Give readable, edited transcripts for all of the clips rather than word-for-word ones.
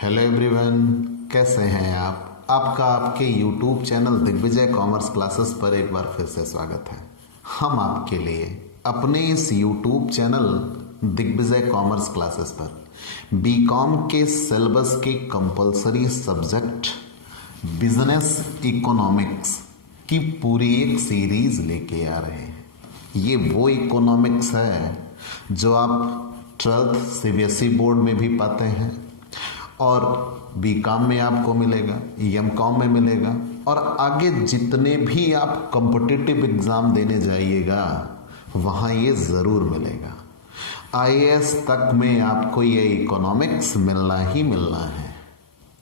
Hello everyone, कैसे हैं आप? आपका आपके YouTube channel Digvijay commerce classes पर एक बार फिर से स्वागत है। हम आपके लिए अपने इस YouTube channel Digvijay commerce classes पर बीकॉम के सिलेबस के कंपलसरी सब्जेक्ट बिजनेस इकोनॉमिक्स की पूरी एक सीरीज लेके आ रहे हैं। ये वो इकोनॉमिक्स है जो आप 12th सीबीएसई बोर्ड में भी पाते हैं और बीकॉम में आपको मिलेगा, एमकॉम में मिलेगा और आगे जितने भी आप कॉम्पिटिटिव एग्ज़ाम देने जाइएगा वहाँ ये ज़रूर मिलेगा। आईएएस तक में आपको ये इकोनॉमिक्स मिलना ही मिलना है।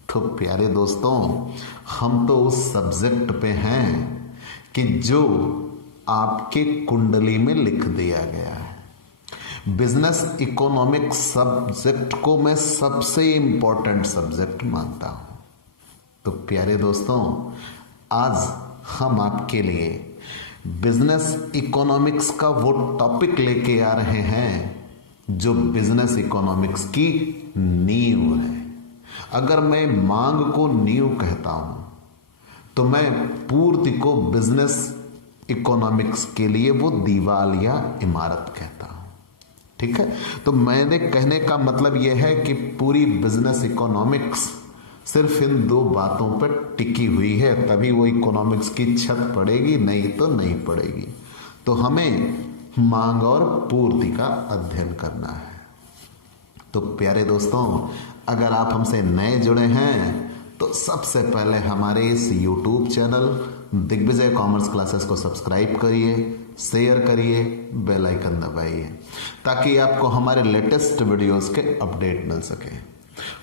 तो प्यारे दोस्तों, हम तो उस सब्जेक्ट पे हैं कि जो आपके कुंडली में लिख दिया गया है। बिजनेस इकोनॉमिक्स सब्जेक्ट को मैं सबसे इम्पोर्टेंट सब्जेक्ट मानता हूं। तो प्यारे दोस्तों, आज हम आपके लिए बिजनेस इकोनॉमिक्स का वो टॉपिक लेके आ रहे हैं जो बिजनेस इकोनॉमिक्स की नींव है। अगर मैं मांग को नींव कहता हूं तो मैं पूर्ति को बिजनेस इकोनॉमिक्स के लिए वो दीवार या इमारत कहता हूं। ठीक है, तो मैंने कहने का मतलब यह है कि पूरी बिजनेस इकोनॉमिक्स सिर्फ इन दो बातों पर टिकी हुई है, तभी वो इकोनॉमिक्स की छत पड़ेगी, नहीं तो नहीं पड़ेगी। तो हमें मांग और पूर्ति का अध्ययन करना है। तो प्यारे दोस्तों, अगर आप हमसे नए जुड़े हैं तो सबसे पहले हमारे इस YouTube channel Digvijay commerce classes को सब्सक्राइब करिए, शेयर करिए, बेल आइकन दबाइए ताकि आपको हमारे लेटेस्ट वीडियोस के अपडेट मिल सके।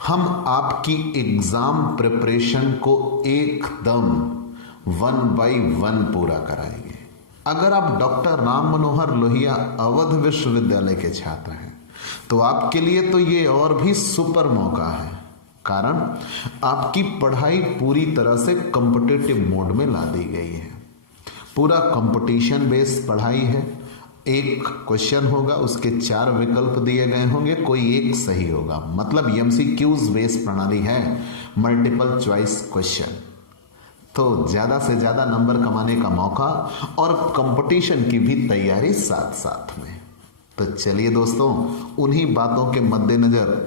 हम आपकी एग्जाम प्रिपरेशन को एकदम 1 by 1 पूरा कराएंगे। अगर आप डॉक्टर राम मनोहर लोहिया अवध विश्वविद्यालय के छात्र हैं तो आपके लिए तो ये और भी सुपर मौका है, कारण आपकी पढ़ाई पूरी तरह से कॉम्पिटिटिव मोड में ला दी गई है। पूरा कंपटीशन बेस्ड पढ़ाई है। एक क्वेश्चन होगा, उसके 4 विकल्प दिए गए होंगे, कोई एक सही होगा। मतलब एमसीक्यूज बेस्ड प्रणाली है, मल्टीपल चॉइस क्वेश्चन। तो ज़्यादा से ज़्यादा नंबर कमाने का मौका और कंपटीशन की भी तैयारी साथ साथ में। तो चलिए दोस्तों, उन्हीं बातों के मद्देनज़र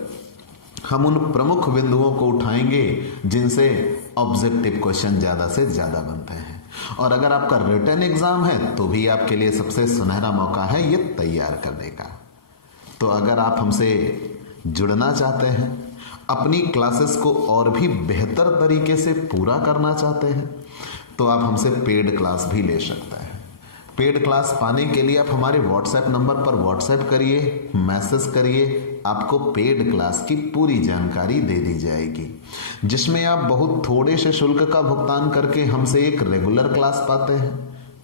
हम उन प्रमुख बिंदुओं को उठाएंगे जिनसे ऑब्जेक्टिव क्वेश्चन ज़्यादा से ज़्यादा बनते हैं। और अगर आपका रिटन एग्जाम है तो भी आपके लिए सबसे सुनहरा मौका है ये तैयार करने का। तो अगर आप हमसे जुड़ना चाहते हैं, अपनी क्लासेस को और भी बेहतर तरीके से पूरा करना चाहते हैं, तो आप हमसे पेड क्लास भी ले सकते हैं। पेड क्लास पाने के लिए आप हमारे व्हाट्सएप नंबर पर व्हाट्सएप करिए, मैसेज करिए, आपको पेड क्लास की पूरी जानकारी दे दी जाएगी, जिसमें आप बहुत थोड़े से शुल्क का भुगतान करके हमसे एक रेगुलर क्लास पाते हैं।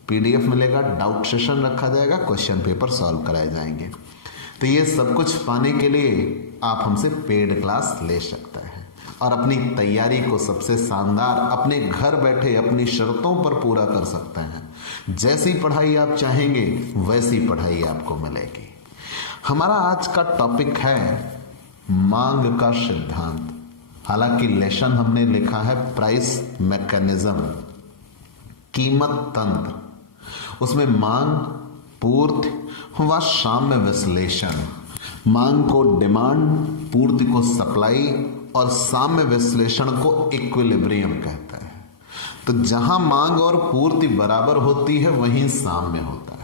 पीडीएफ मिलेगा, डाउट सेशन रखा जाएगा, क्वेश्चन पेपर सॉल्व कराए जाएंगे। तो ये सब कुछ पाने के लिए आप हमसे पेड क्लास ले सकते हैं और अपनी तैयारी को सबसे शानदार अपने घर बैठे अपनी शर्तों पर पूरा कर सकते हैं। जैसी पढ़ाई आप चाहेंगे वैसी पढ़ाई आपको मिलेगी। हमारा आज का टॉपिक है मांग का सिद्धांत। हालांकि लेसन हमने लिखा है प्राइस मैकेनिज्म, कीमत तंत्र। उसमें मांग, पूर्ति व साम्य विश्लेषण, मांग को डिमांड, पूर्ति को सप्लाई और साम्य विश्लेषण को इक्विलिब्रियम कहता है। तो जहां मांग और पूर्ति बराबर होती है वहीं साम्य होता है।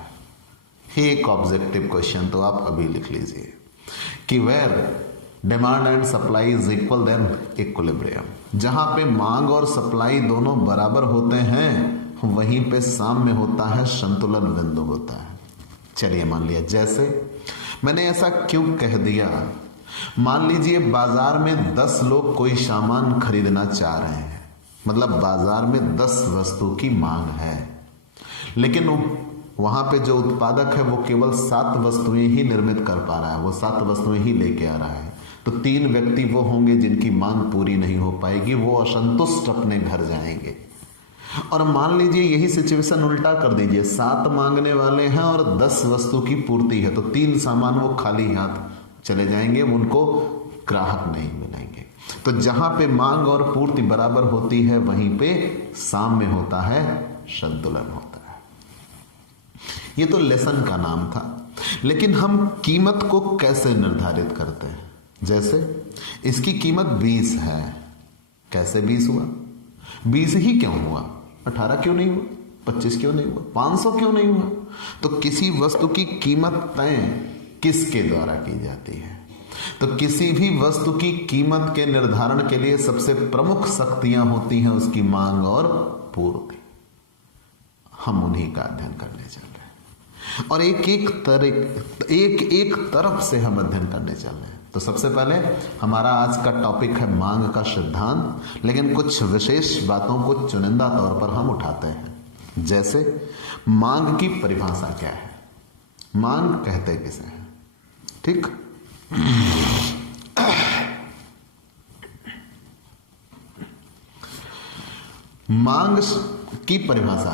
एक ऑब्जेक्टिव क्वेश्चन तो आप अभी लिख लीजिए कि where demand and supply is equal then equilibrium. जहां पे मांग और सप्लाई दोनों बराबर होते हैं वहीं पे साम्य होता है, संतुलन बिंदु होता है। चलिए मान लिया, जैसे मैंने ऐसा क्यों कह दिया, मान लीजिए बाजार में 10 लोग कोई सामान खरीदना चाह रहे हैं, मतलब बाजार में 10 वस्तु की मांग है, लेकिन वहां पे जो उत्पादक है वो केवल 7 वस्तुएं ही निर्मित कर पा रहा है, वो 7 वस्तुएं ही लेके आ रहा है। तो 3 व्यक्ति वो होंगे जिनकी मांग पूरी नहीं हो पाएगी, वो असंतुष्ट अपने घर जाएंगे। और मान लीजिए यही सिचुएशन उल्टा कर दीजिए, 7 मांगने वाले हैं और 10 वस्तु की पूर्ति है, तो 3 सामान वो खाली हाथ चले जाएंगे, उनको ग्राहक नहीं मिलेंगे। तो जहां पे मांग और पूर्ति बराबर होती है वहीं पे साम्य होता है, संतुलन होता है। ये तो लेसन का नाम था। लेकिन हम कीमत को कैसे निर्धारित करते हैं? जैसे इसकी कीमत 20 है, कैसे 20 हुआ? 20 ही क्यों हुआ? 18 क्यों नहीं हुआ? 25 क्यों नहीं हुआ? 500 क्यों नहीं हुआ? तो किसी वस्तु की कीमत तय किसके द्वारा की जाती है? तो किसी भी वस्तु की कीमत के निर्धारण के लिए सबसे प्रमुख शक्तियां होती हैं उसकी मांग और पूर्ति। हम उन्हीं का अध्ययन करने चल रहे हैं और एक एक तरफ से हम अध्ययन करने चल रहे हैं। तो सबसे पहले हमारा आज का टॉपिक है मांग का सिद्धांत, लेकिन कुछ विशेष बातों को चुनिंदा तौर पर हम उठाते हैं। जैसे मांग की परिभाषा क्या है? मांग कहते किसे हैं? ठीक, मांग की परिभाषा,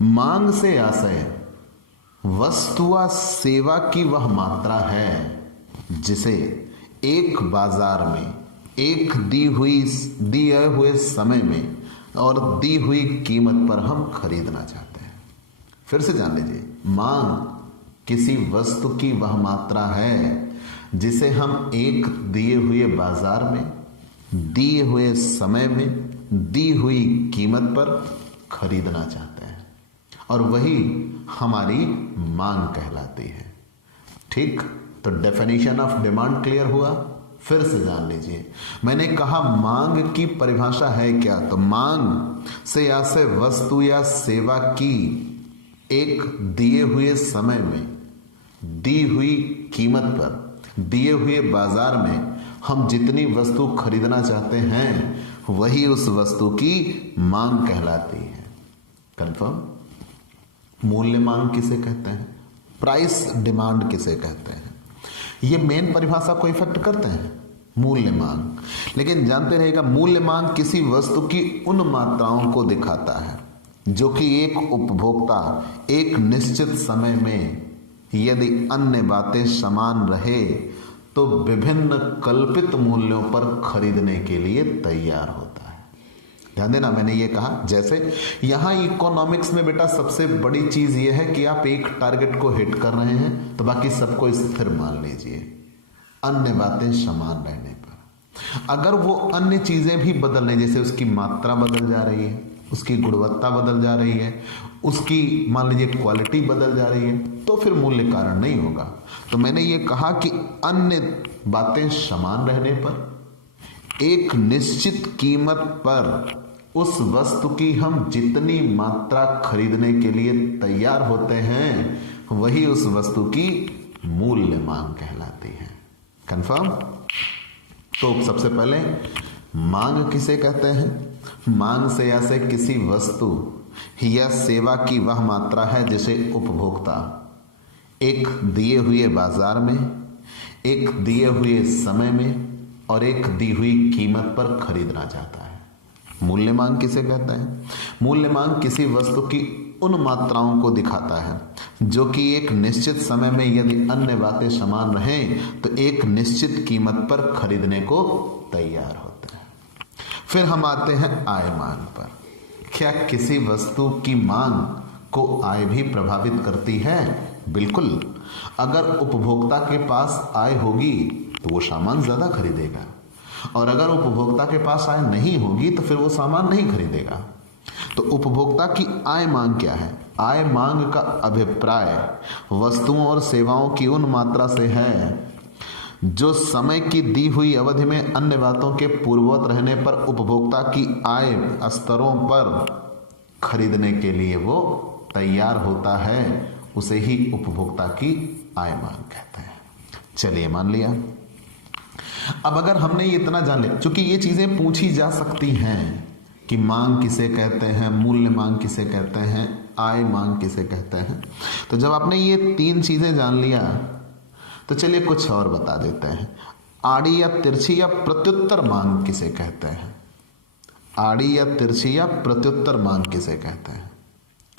मांग से आशय वस्तु व सेवा की वह मात्रा है जिसे एक बाजार में एक दिए हुए समय में और दी हुई कीमत पर हम खरीदना चाहते हैं। फिर से जान लीजिए, मांग किसी वस्तु की वह मात्रा है जिसे हम एक दिए हुए बाजार में दिए हुए समय में दी हुई कीमत पर खरीदना चाहते हैं और वही हमारी मांग कहलाती है। ठीक, तो डेफिनेशन ऑफ डिमांड क्लियर हुआ। फिर से जान लीजिए, मैंने कहा मांग की परिभाषा है क्या? तो मांग से आशय वस्तु या सेवा की एक दिए हुए समय में दी हुई कीमत पर दिए हुए बाजार में हम जितनी वस्तु खरीदना चाहते हैं वही उस वस्तु की मांग कहलाती है। कंफर्म? मूल्य मांग किसे कहते हैं? प्राइस डिमांड किसे कहते हैं? ये मेन परिभाषा को इफेक्ट करते हैं, मूल्य मांग। लेकिन जानते रहेगा, मूल्य मांग किसी वस्तु की उन मात्राओं को दिखाता है जो कि एक उपभोक्ता एक निश्चित समय में यदि अन्य बातें समान रहे तो विभिन्न कल्पित मूल्यों पर खरीदने के लिए तैयार होता है। ध्यान देना, मैंने ये कहा जैसे यहां इकोनॉमिक्स में बेटा सबसे बड़ी चीज ये है कि आप एक टारगेट को हिट कर रहे हैं तो बाकी सबको स्थिर मान लीजिए, अन्य बातें समान रहने पर। अगर वो अन्य चीजें भी बदल रही, जैसे उसकी मात्रा बदल जा रही है, उसकी गुणवत्ता बदल जा रही है, उसकी मान लीजिए क्वालिटी बदल जा रही है, तो फिर मूल्य कारण नहीं होगा। तो मैंने ये कहा कि अन्य बातें समान रहने पर एक निश्चित कीमत पर उस वस्तु की हम जितनी मात्रा खरीदने के लिए तैयार होते हैं वही उस वस्तु की मूल्य मांग कहलाती है। कंफर्म? तो सबसे पहले मांग किसे कहते हैं? मांग से आशय किसी वस्तु या सेवा की वह मात्रा है जिसे उपभोक्ता एक दिए हुए बाजार में एक दिए हुए समय में और एक दी हुई कीमत पर खरीदना चाहता है। मूल्य मांग किसे कहते हैं? मूल्य मांग किसी वस्तु की उन मात्राओं को दिखाता है जो कि एक निश्चित समय में यदि अन्य बातें समान रहें तो एक निश्चित कीमत पर खरीदने को तैयार होते हैं। फिर हम आते हैं आय मांग पर। क्या किसी वस्तु की मांग को आय भी प्रभावित करती है? बिल्कुल। अगर उपभोक्ता के पास आय होगी तो वो सामान ज्यादा खरीदेगा और अगर उपभोक्ता के पास आय नहीं होगी तो फिर वो सामान नहीं खरीदेगा। तो उपभोक्ता की आय मांग क्या है? आय मांग का अभिप्राय वस्तुओं और सेवाओं की उन मात्रा से है जो समय की दी हुई अवधि में अन्य बातों के पूर्ववत रहने पर उपभोक्ता की आय स्तरों पर खरीदने के लिए वो तैयार होता है, उसे ही उपभोक्ता की आय मांग कहते हैं। चलिए मान लिया। अब अगर हमने ये इतना जान लिया, चूंकि ये चीजें पूछी जा सकती हैं कि मांग किसे कहते हैं, मूल्य मांग किसे कहते हैं, आय मांग किसे कहते हैं, तो जब आपने ये तीन चीजें जान लिया तो चलिए कुछ और बता देते हैं। आड़ी या तिरछी या प्रत्युत्तर मांग किसे कहते हैं? आड़ी या तिरछी या प्रत्युत्तर मांग किसे कहते हैं?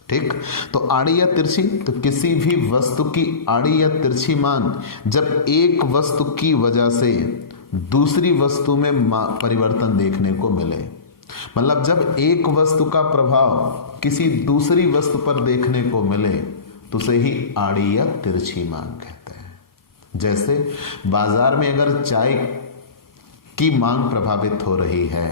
ठीक, तो आड़ी या तिरछी, तो किसी भी वस्तु की आड़ी या तिरछी मांग जब एक वस्तु की वजह से दूसरी वस्तु में परिवर्तन देखने को मिले। मतलब जब एक वस्तु का प्रभाव किसी दूसरी वस्तु पर देखने को मिले तो उसे ही आड़ी या तिरछी मांग कहते हैं। जैसे बाजार में अगर चाय की मांग प्रभावित हो रही है,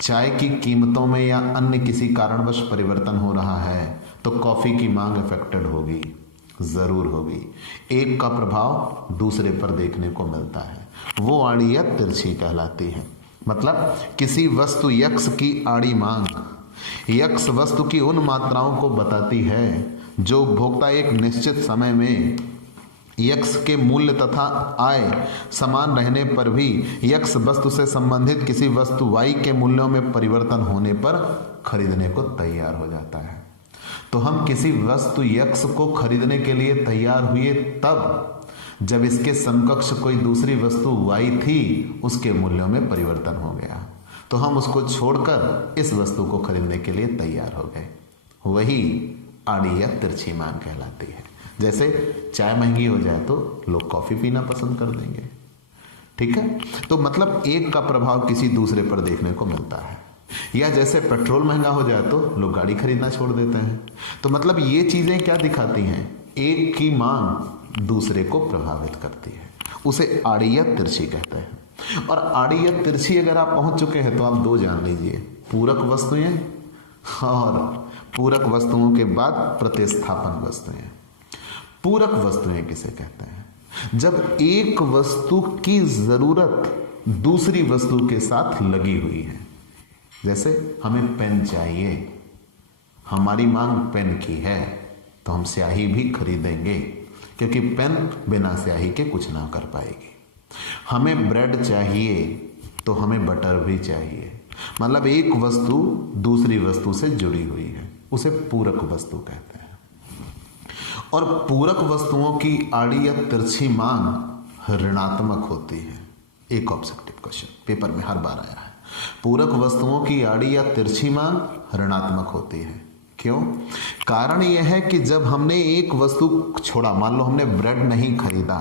चाय की कीमतों में या अन्य किसी कारणवश परिवर्तन हो रहा है, तो कॉफी की मांग अफेक्टेड होगी, जरूर होगी। एक का प्रभाव दूसरे पर देखने को मिलता है, वो आड़ी या तिरछी कहलाती है। मतलब किसी वस्तु यक्स की आड़ी मांग यक्स वस्तु की उन मात्राओं को बताती है जो उपभोक्ता एक निश्चित समय में यक्स के मूल्य तथा आय समान रहने पर भी यक्स वस्तु से संबंधित किसी वस्तु वाई के मूल्यों में परिवर्तन होने पर खरीदने को तैयार हो जाता है। तो हम किसी वस्तु यक्स को खरीदने के लिए तैयार हुए तब जब इसके समकक्ष कोई दूसरी वस्तु वाई थी, उसके मूल्यों में परिवर्तन हो गया, तो हम उसको छोड़कर इस वस्तु को खरीदने के लिए तैयार हो गए। वही आड़ी या तिरछी मांग कहलाती है। जैसे चाय महंगी हो जाए तो लोग कॉफी पीना पसंद कर देंगे, ठीक है। तो मतलब एक का प्रभाव किसी दूसरे पर देखने को मिलता है। या जैसे पेट्रोल महंगा हो जाए तो लोग गाड़ी खरीदना छोड़ देते हैं। तो मतलब ये चीजें क्या दिखाती हैं, एक की मांग दूसरे को प्रभावित करती है, उसे आड़ी या तिरछी कहते हैं। और आड़ी या तिरछी अगर आप पहुंच चुके हैं तो आप दो जान लीजिए, पूरक वस्तुएं और पूरक वस्तुओं के बाद प्रतिस्थापन वस्तुएं। पूरक वस्तुएं किसे कहते हैं, जब एक वस्तु की जरूरत दूसरी वस्तु के साथ लगी हुई है। जैसे हमें पेन चाहिए, हमारी मांग पेन की है, तो हम स्याही भी खरीदेंगे क्योंकि पेन बिना स्याही के कुछ ना कर पाएगी। हमें ब्रेड चाहिए तो हमें बटर भी चाहिए। मतलब एक वस्तु दूसरी वस्तु से जुड़ी हुई है, उसे पूरक वस्तु कहते हैं। और पूरक वस्तुओं की आड़ी या तिरछी मांग ऋणात्मक होती है। एक ऑब्जेक्टिव क्वेश्चन पेपर में हर बार आया है, पूरक वस्तुओं की आड़ी या तिरछी मांग ऋणात्मक होती है। क्यों? कारण यह है कि जब हमने एक वस्तु छोड़ा, मान लो हमने ब्रेड नहीं खरीदा,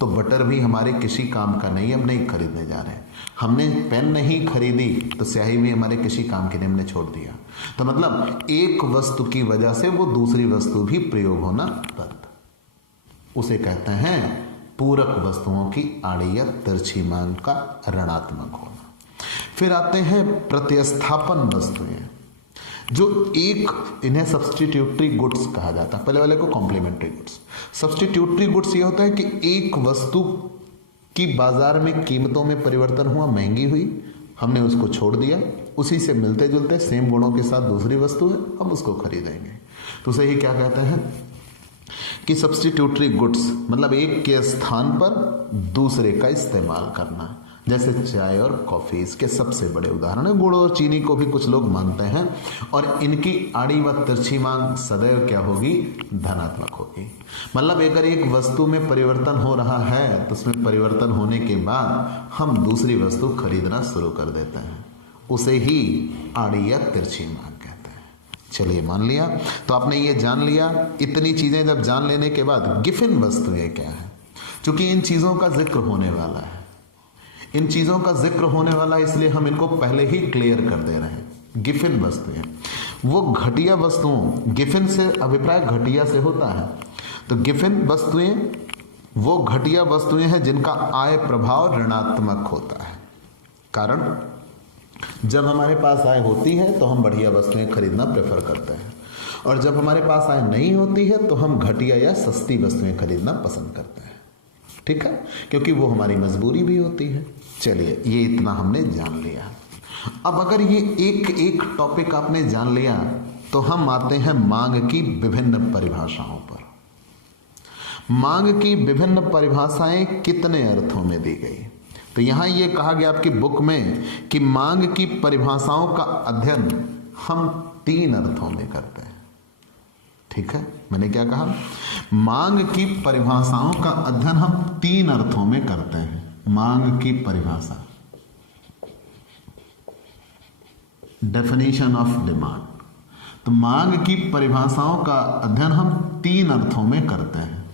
तो बटर भी हमारे किसी काम का नहीं, हम नहीं खरीदने जा रहे हैं। हमने पेन नहीं खरीदी तो स्याही भी हमारे किसी काम के लिए हमने छोड़ दिया। तो मतलब एक वस्तु की वजह से वो दूसरी वस्तु भी प्रयोग होना बंद, उसे कहते हैं पूरक वस्तुओं की आड़ी या तिरछी मांग का ऋणात्मक होना। फिर आते हैं प्रतिस्थापन वस्तुएं, जो एक, इन्हें सब्स्टिट्यूटरी गुड्स कहा जाता है। पहले वाले को कॉम्प्लीमेंट्री गुड्स। सब्स्टिट्यूटरी गुड्स ये होता है कि एक वस्तु की बाजार में कीमतों में परिवर्तन हुआ, महंगी हुई, हमने उसको छोड़ दिया, उसी से मिलते जुलते सेम गुणों के साथ दूसरी वस्तु है, हम उसको खरीदेंगे। तो उसे ही क्या कहते हैं कि सब्स्टिट्यूटरी गुड्स, मतलब एक के स्थान पर दूसरे का इस्तेमाल करना। जैसे चाय और कॉफी इसके सबसे बड़े उदाहरण है। गुड़ और चीनी को भी कुछ लोग मानते हैं, और इनकी आड़ी व तिरछी मांग सदैव क्या होगी, धनात्मक होगी। मतलब अगर एक वस्तु में परिवर्तन हो रहा है तो उसमें परिवर्तन होने के बाद हम दूसरी वस्तु खरीदना शुरू कर देते हैं, उसे ही आड़ी या तिरछी मांग कहते हैं। चलिए मान लिया, तो आपने ये जान लिया। इतनी चीजें जब जान लेने के बाद गिफिन वस्तुएं क्या है, क्योंकि इन चीजों का जिक्र होने वाला है, इन चीजों का जिक्र होने वाला है, इसलिए हम इनको पहले ही क्लियर कर दे रहे हैं। गिफिन वस्तुएं वो घटिया वस्तुओं, गिफिन से अभिप्राय घटिया से होता है, तो गिफिन वस्तुएं वो घटिया वस्तुएं हैं जिनका आय प्रभाव ऋणात्मक होता है। कारण जब हमारे पास आय होती है तो हम बढ़िया वस्तुएं खरीदना प्रेफर करते हैं, और जब हमारे पास आय नहीं होती है तो हम घटिया या सस्ती वस्तुएं खरीदना पसंद करते हैं, ठीक है, क्योंकि वो हमारी मजबूरी भी होती है। चलिए ये इतना हमने जान लिया। अब अगर ये एक एक टॉपिक आपने जान लिया तो हम आते हैं मांग की विभिन्न परिभाषाओं पर। मांग की विभिन्न परिभाषाएं कितने अर्थों में दी गई, तो यहां ये कहा गया आपकी बुक में कि मांग की परिभाषाओं का अध्ययन हम 3 अर्थों में करते हैं। ठीक है, मैंने क्या कहा, मांग की परिभाषाओं का अध्ययन हम 3 अर्थों में करते हैं। मांग की परिभाषा, डेफिनेशन ऑफ डिमांड। तो मांग की परिभाषाओं का अध्ययन हम 3 अर्थों में करते हैं।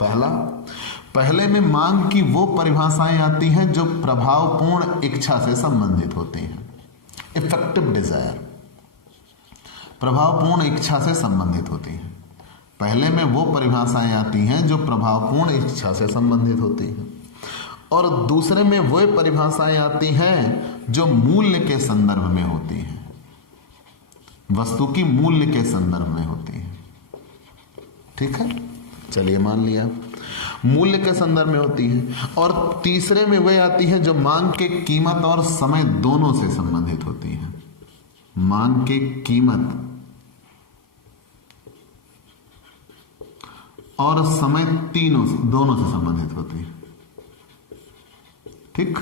पहला, पहले में मांग की वो परिभाषाएं आती हैं जो प्रभावपूर्ण इच्छा से संबंधित होती हैं। इफेक्टिव डिजायर प्रभावपूर्ण इच्छा से संबंधित होती हैं। पहले में वो परिभाषाएं आती हैं जो प्रभावपूर्ण इच्छा से संबंधित होती हैं, और दूसरे में वो परिभाषाएं आती हैं जो मूल्य के संदर्भ में होती हैं, वस्तु की मूल्य के संदर्भ में होती हैं। ठीक है, चलिए मान लिया मूल्य के संदर्भ में होती है। और तीसरे में वह आती है जो मांग के कीमत और समय दोनों से संबंधित होती है। मांग के कीमत और समय दोनों से संबंधित होती है। ठीक,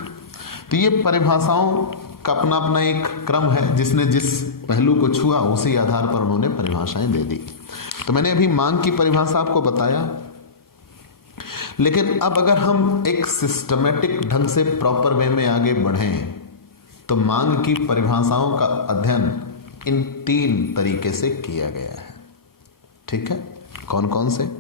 तो ये परिभाषाओं का अपना अपना एक क्रम है, जिसने जिस पहलू को छुआ उसी आधार पर उन्होंने परिभाषाएं दे दी। तो मैंने अभी मांग की परिभाषा आपको बताया, लेकिन अब अगर हम एक सिस्टमेटिक ढंग से प्रॉपर वे में आगे बढ़ें तो मांग की परिभाषाओं का अध्ययन इन 3 तरीके से किया गया है। ठीक है, कौन कौन से?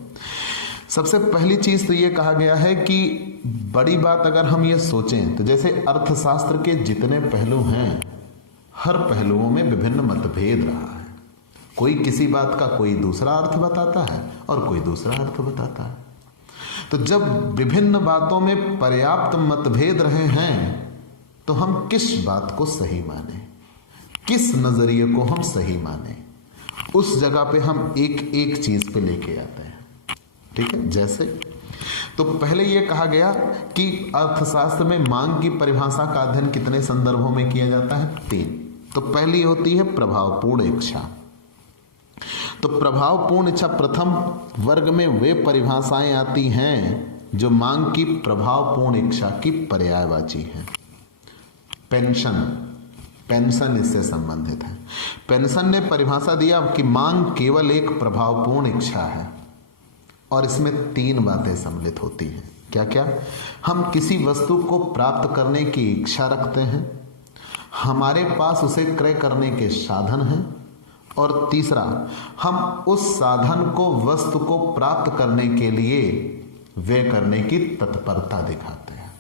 सबसे पहली चीज तो यह कहा गया है कि बड़ी बात अगर हम ये सोचें तो जैसे अर्थशास्त्र के जितने पहलू हैं, हर पहलुओं में विभिन्न मतभेद रहा है। कोई किसी बात का कोई दूसरा अर्थ बताता है और कोई दूसरा अर्थ बताता है। तो जब विभिन्न बातों में पर्याप्त मतभेद रहे हैं तो हम किस बात को सही माने, किस नजरिए को हम सही माने, उस जगह पे हम एक एक चीज पे लेके आते हैं। ठीक है, जैसे तो पहले यह कहा गया कि अर्थशास्त्र में मांग की परिभाषा का अध्ययन कितने संदर्भों में किया जाता है? 3। तो पहली होती है प्रभावपूर्ण इच्छा। तो प्रभावपूर्ण इच्छा प्रथम वर्ग में वे परिभाषाएं आती हैं जो मांग की प्रभावपूर्ण इच्छा की पर्यायवाची है। पेंशन इससे संबंधित है। पेंशन ने परिभाषा दिया कि मांग केवल एक प्रभावपूर्ण इच्छा है और इसमें 3 बातें सम्मिलित होती हैं। क्या क्या? हम किसी वस्तु को प्राप्त करने की इच्छा रखते हैं, हमारे पास उसे क्रय करने के साधन हैं, और तीसरा, हम उस साधन को, वस्तु को प्राप्त करने के लिए व्यय करने की तत्परता दिखाते हैं।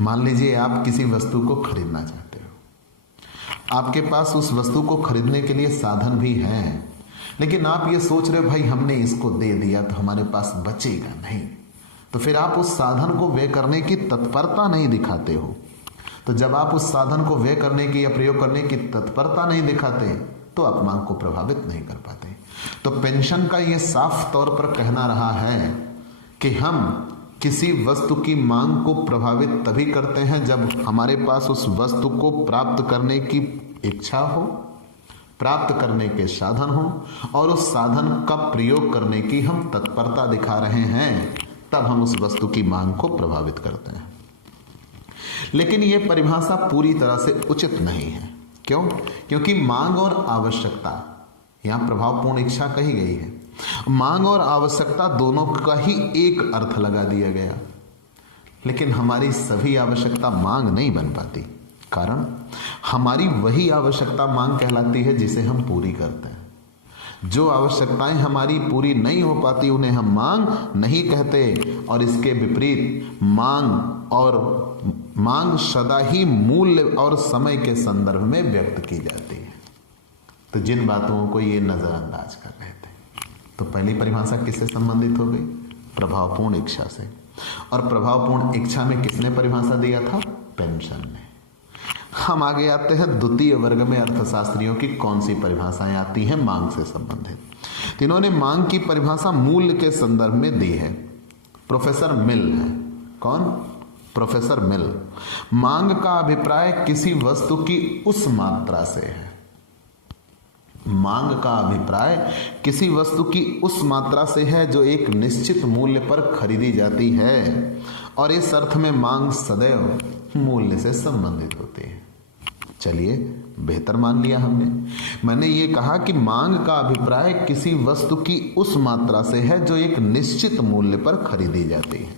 मान लीजिए आप किसी वस्तु को खरीदना चाहते हो, आपके पास उस वस्तु को खरीदने के लिए साधन भी हैं, लेकिन आप ये सोच रहे हो भाई हमने इसको दे दिया तो हमारे पास बचेगा नहीं, तो फिर आप उस साधन को व्यय करने की तत्परता नहीं दिखाते हो। तो जब आप उस साधन को व्यय करने की या प्रयोग करने की तत्परता नहीं दिखाते तो आप मांग को प्रभावित नहीं कर पाते। तो पेंशन का यह साफ तौर पर कहना रहा है कि हम किसी वस्तु की मांग को प्रभावित तभी करते हैं जब हमारे पास उस वस्तु को प्राप्त करने की इच्छा हो, प्राप्त करने के साधन हो, और उस साधन का प्रयोग करने की हम तत्परता दिखा रहे हैं, तब हम उस वस्तु की मांग को प्रभावित करते हैं। लेकिन यह परिभाषा पूरी तरह से उचित नहीं है। क्यों? क्योंकि मांग और आवश्यकता, यहां प्रभावपूर्ण इच्छा कही गई है, मांग और आवश्यकता दोनों का ही एक अर्थ लगा दिया गया, लेकिन हमारी सभी आवश्यकता मांग नहीं बन पाती। कारण हमारी वही आवश्यकता मांग कहलाती है जिसे हम पूरी करते हैं। जो आवश्यकताएं हमारी पूरी नहीं हो पाती उन्हें हम मांग नहीं कहते, और इसके विपरीत मांग सदा ही मूल्य और समय के संदर्भ में व्यक्त की जाती है। तो जिन बातों को ये नजरअंदाज कर रहे थे, तो पहली परिभाषा किससे संबंधित हो गई? प्रभावपूर्ण इच्छा से। और प्रभावपूर्ण इच्छा में किसने परिभाषा दिया था? पेंशन ने। हम आगे आते हैं द्वितीय वर्ग में अर्थशास्त्रियों की कौन सी परिभाषाएं आती हैं मांग से संबंधित। इन्होंने मांग की परिभाषा मूल्य के संदर्भ में दी है। प्रोफेसर मिल है। कौन? प्रोफेसर मिल। मांग का अभिप्राय किसी वस्तु की उस मात्रा से है। मांग का अभिप्राय किसी वस्तु की उस मात्रा से है जो एक निश्चित मूल्य पर खरीदी जाती है, और इस अर्थ में मांग सदैव मूल्य से संबंधित होती है। चलिए, बेहतर मान लिया हमने। मैंने ये कहा कि मांग का अभिप्राय किसी वस्तु की उस मात्रा से है जो एक निश्चित मूल्य पर खरीदी जाती है,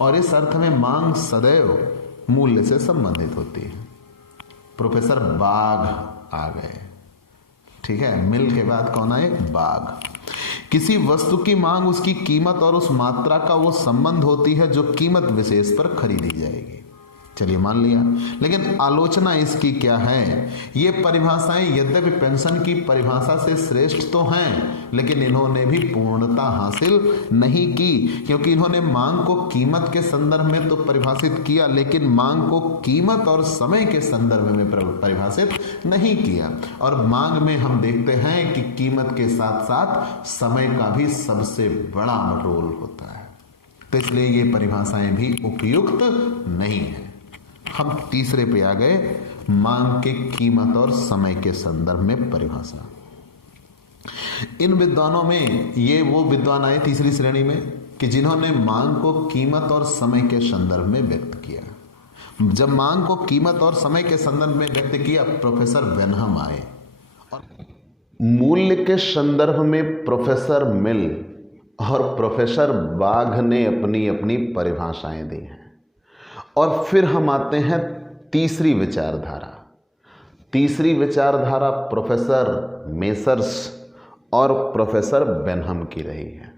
और इस अर्थ में मांग सदैव मूल्य से संबंधित होती है। प्रोफेसर बाघ आ गए। ठीक है, मिल के बाद कौन आए? बाघ। किसी वस्तु की मांग उसकी कीमत और उस मात्रा का वो संबंध होती है जो कीमत विशेष पर खरीदी जाएगी। चलिए मान लिया, लेकिन आलोचना इसकी क्या है? ये परिभाषाएं यद्यपि पेंशन की परिभाषा से श्रेष्ठ तो हैं, लेकिन इन्होंने भी पूर्णता हासिल नहीं की, क्योंकि इन्होंने मांग को कीमत के संदर्भ में तो परिभाषित किया, लेकिन मांग को कीमत और समय के संदर्भ में परिभाषित नहीं किया। और मांग में हम देखते हैं कि कीमत के साथ साथ समय का भी सबसे बड़ा रोल होता है, तो इसलिए ये परिभाषाएं भी उपयुक्त नहीं है। हम तीसरे पे आ गए, मांग के कीमत और समय के संदर्भ में परिभाषा। इन विद्वानों में ये वो विद्वान आए तीसरी श्रेणी में कि जिन्होंने मांग को कीमत और समय के संदर्भ में व्यक्त किया। जब मांग को कीमत और समय के संदर्भ में व्यक्त किया, प्रोफेसर बेनहम आए और मूल्य के संदर्भ में प्रोफेसर मिल और प्रोफेसर बाघ ने अपनी अपनी परिभाषाएं दी हैं। और फिर हम आते हैं तीसरी विचारधारा। तीसरी विचारधारा प्रोफेसर मेसर्स और प्रोफेसर बेनहम की रही है।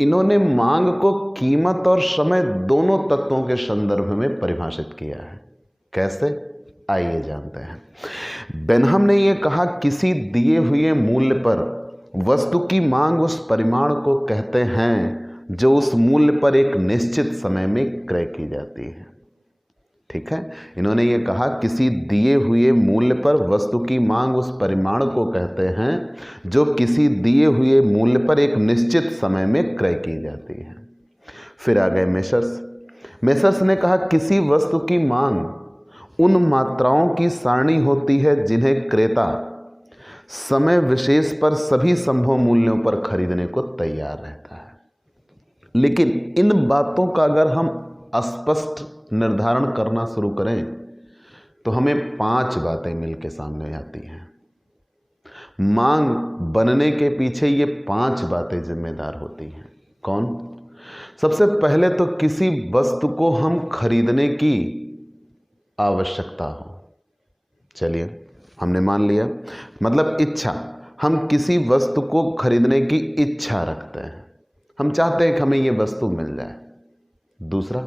इन्होंने मांग को कीमत और समय दोनों तत्वों के संदर्भ में परिभाषित किया है। कैसे? आइए जानते हैं। बेनहम ने यह कहा, किसी दिए हुए मूल्य पर वस्तु की मांग उस परिमाण को कहते हैं जो उस मूल्य पर एक निश्चित समय में क्रय की जाती है। ठीक है, इन्होंने ये कहा, किसी दिए हुए मूल्य पर वस्तु की मांग उस परिमाण को कहते हैं जो किसी दिए हुए मूल्य पर एक निश्चित समय में क्रय की जाती है। फिर आ गए मेसर्स। मेसर्स ने कहा, किसी वस्तु की मांग उन मात्राओं की सारणी होती है जिन्हें क्रेता समय विशेष पर सभी संभव मूल्यों पर खरीदने को तैयार रहता है। लेकिन इन बातों का अगर हम स्पष्ट निर्धारण करना शुरू करें तो हमें 5 बातें मिलकर सामने आती हैं। मांग बनने के पीछे ये 5 बातें जिम्मेदार होती हैं। कौन? सबसे पहले तो किसी वस्तु को हम खरीदने की आवश्यकता हो। चलिए, हमने मान लिया, मतलब इच्छा। हम किसी वस्तु को खरीदने की इच्छा रखते हैं, हम चाहते हैं कि हमें ये वस्तु मिल जाए। दूसरा,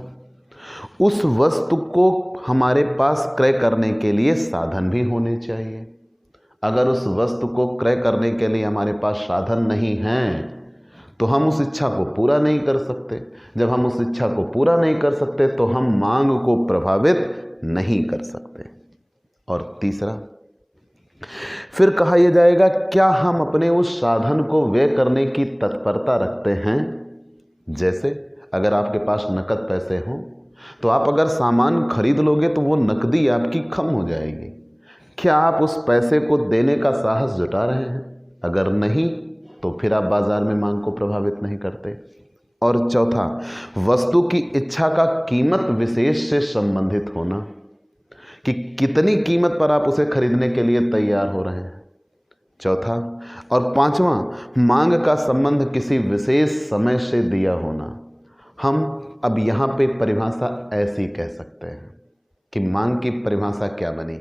उस वस्तु को हमारे पास क्रय करने के लिए साधन भी होने चाहिए। अगर उस वस्तु को क्रय करने के लिए हमारे पास साधन नहीं हैं तो हम उस इच्छा को पूरा नहीं कर सकते। जब हम उस इच्छा को पूरा नहीं कर सकते तो हम मांग को प्रभावित नहीं कर सकते। और तीसरा, फिर कहा यह जाएगा, क्या हम अपने उस साधन को व्यय करने की तत्परता रखते हैं? जैसे अगर आपके पास नकद पैसे हों तो आप अगर सामान खरीद लोगे तो वो नकदी आपकी कम हो जाएगी। क्या आप उस पैसे को देने का साहस जुटा रहे हैं? अगर नहीं तो फिर आप बाजार में मांग को प्रभावित नहीं करते। और चौथा, वस्तु की इच्छा का कीमत विशेष से संबंधित होना, कि कितनी कीमत पर आप उसे खरीदने के लिए तैयार हो रहे हैं। चौथा और पांचवा, मांग का संबंध किसी विशेष समय से दिया होना। हम अब यहाँ पे परिभाषा ऐसी कह सकते हैं कि मांग की परिभाषा क्या बनी?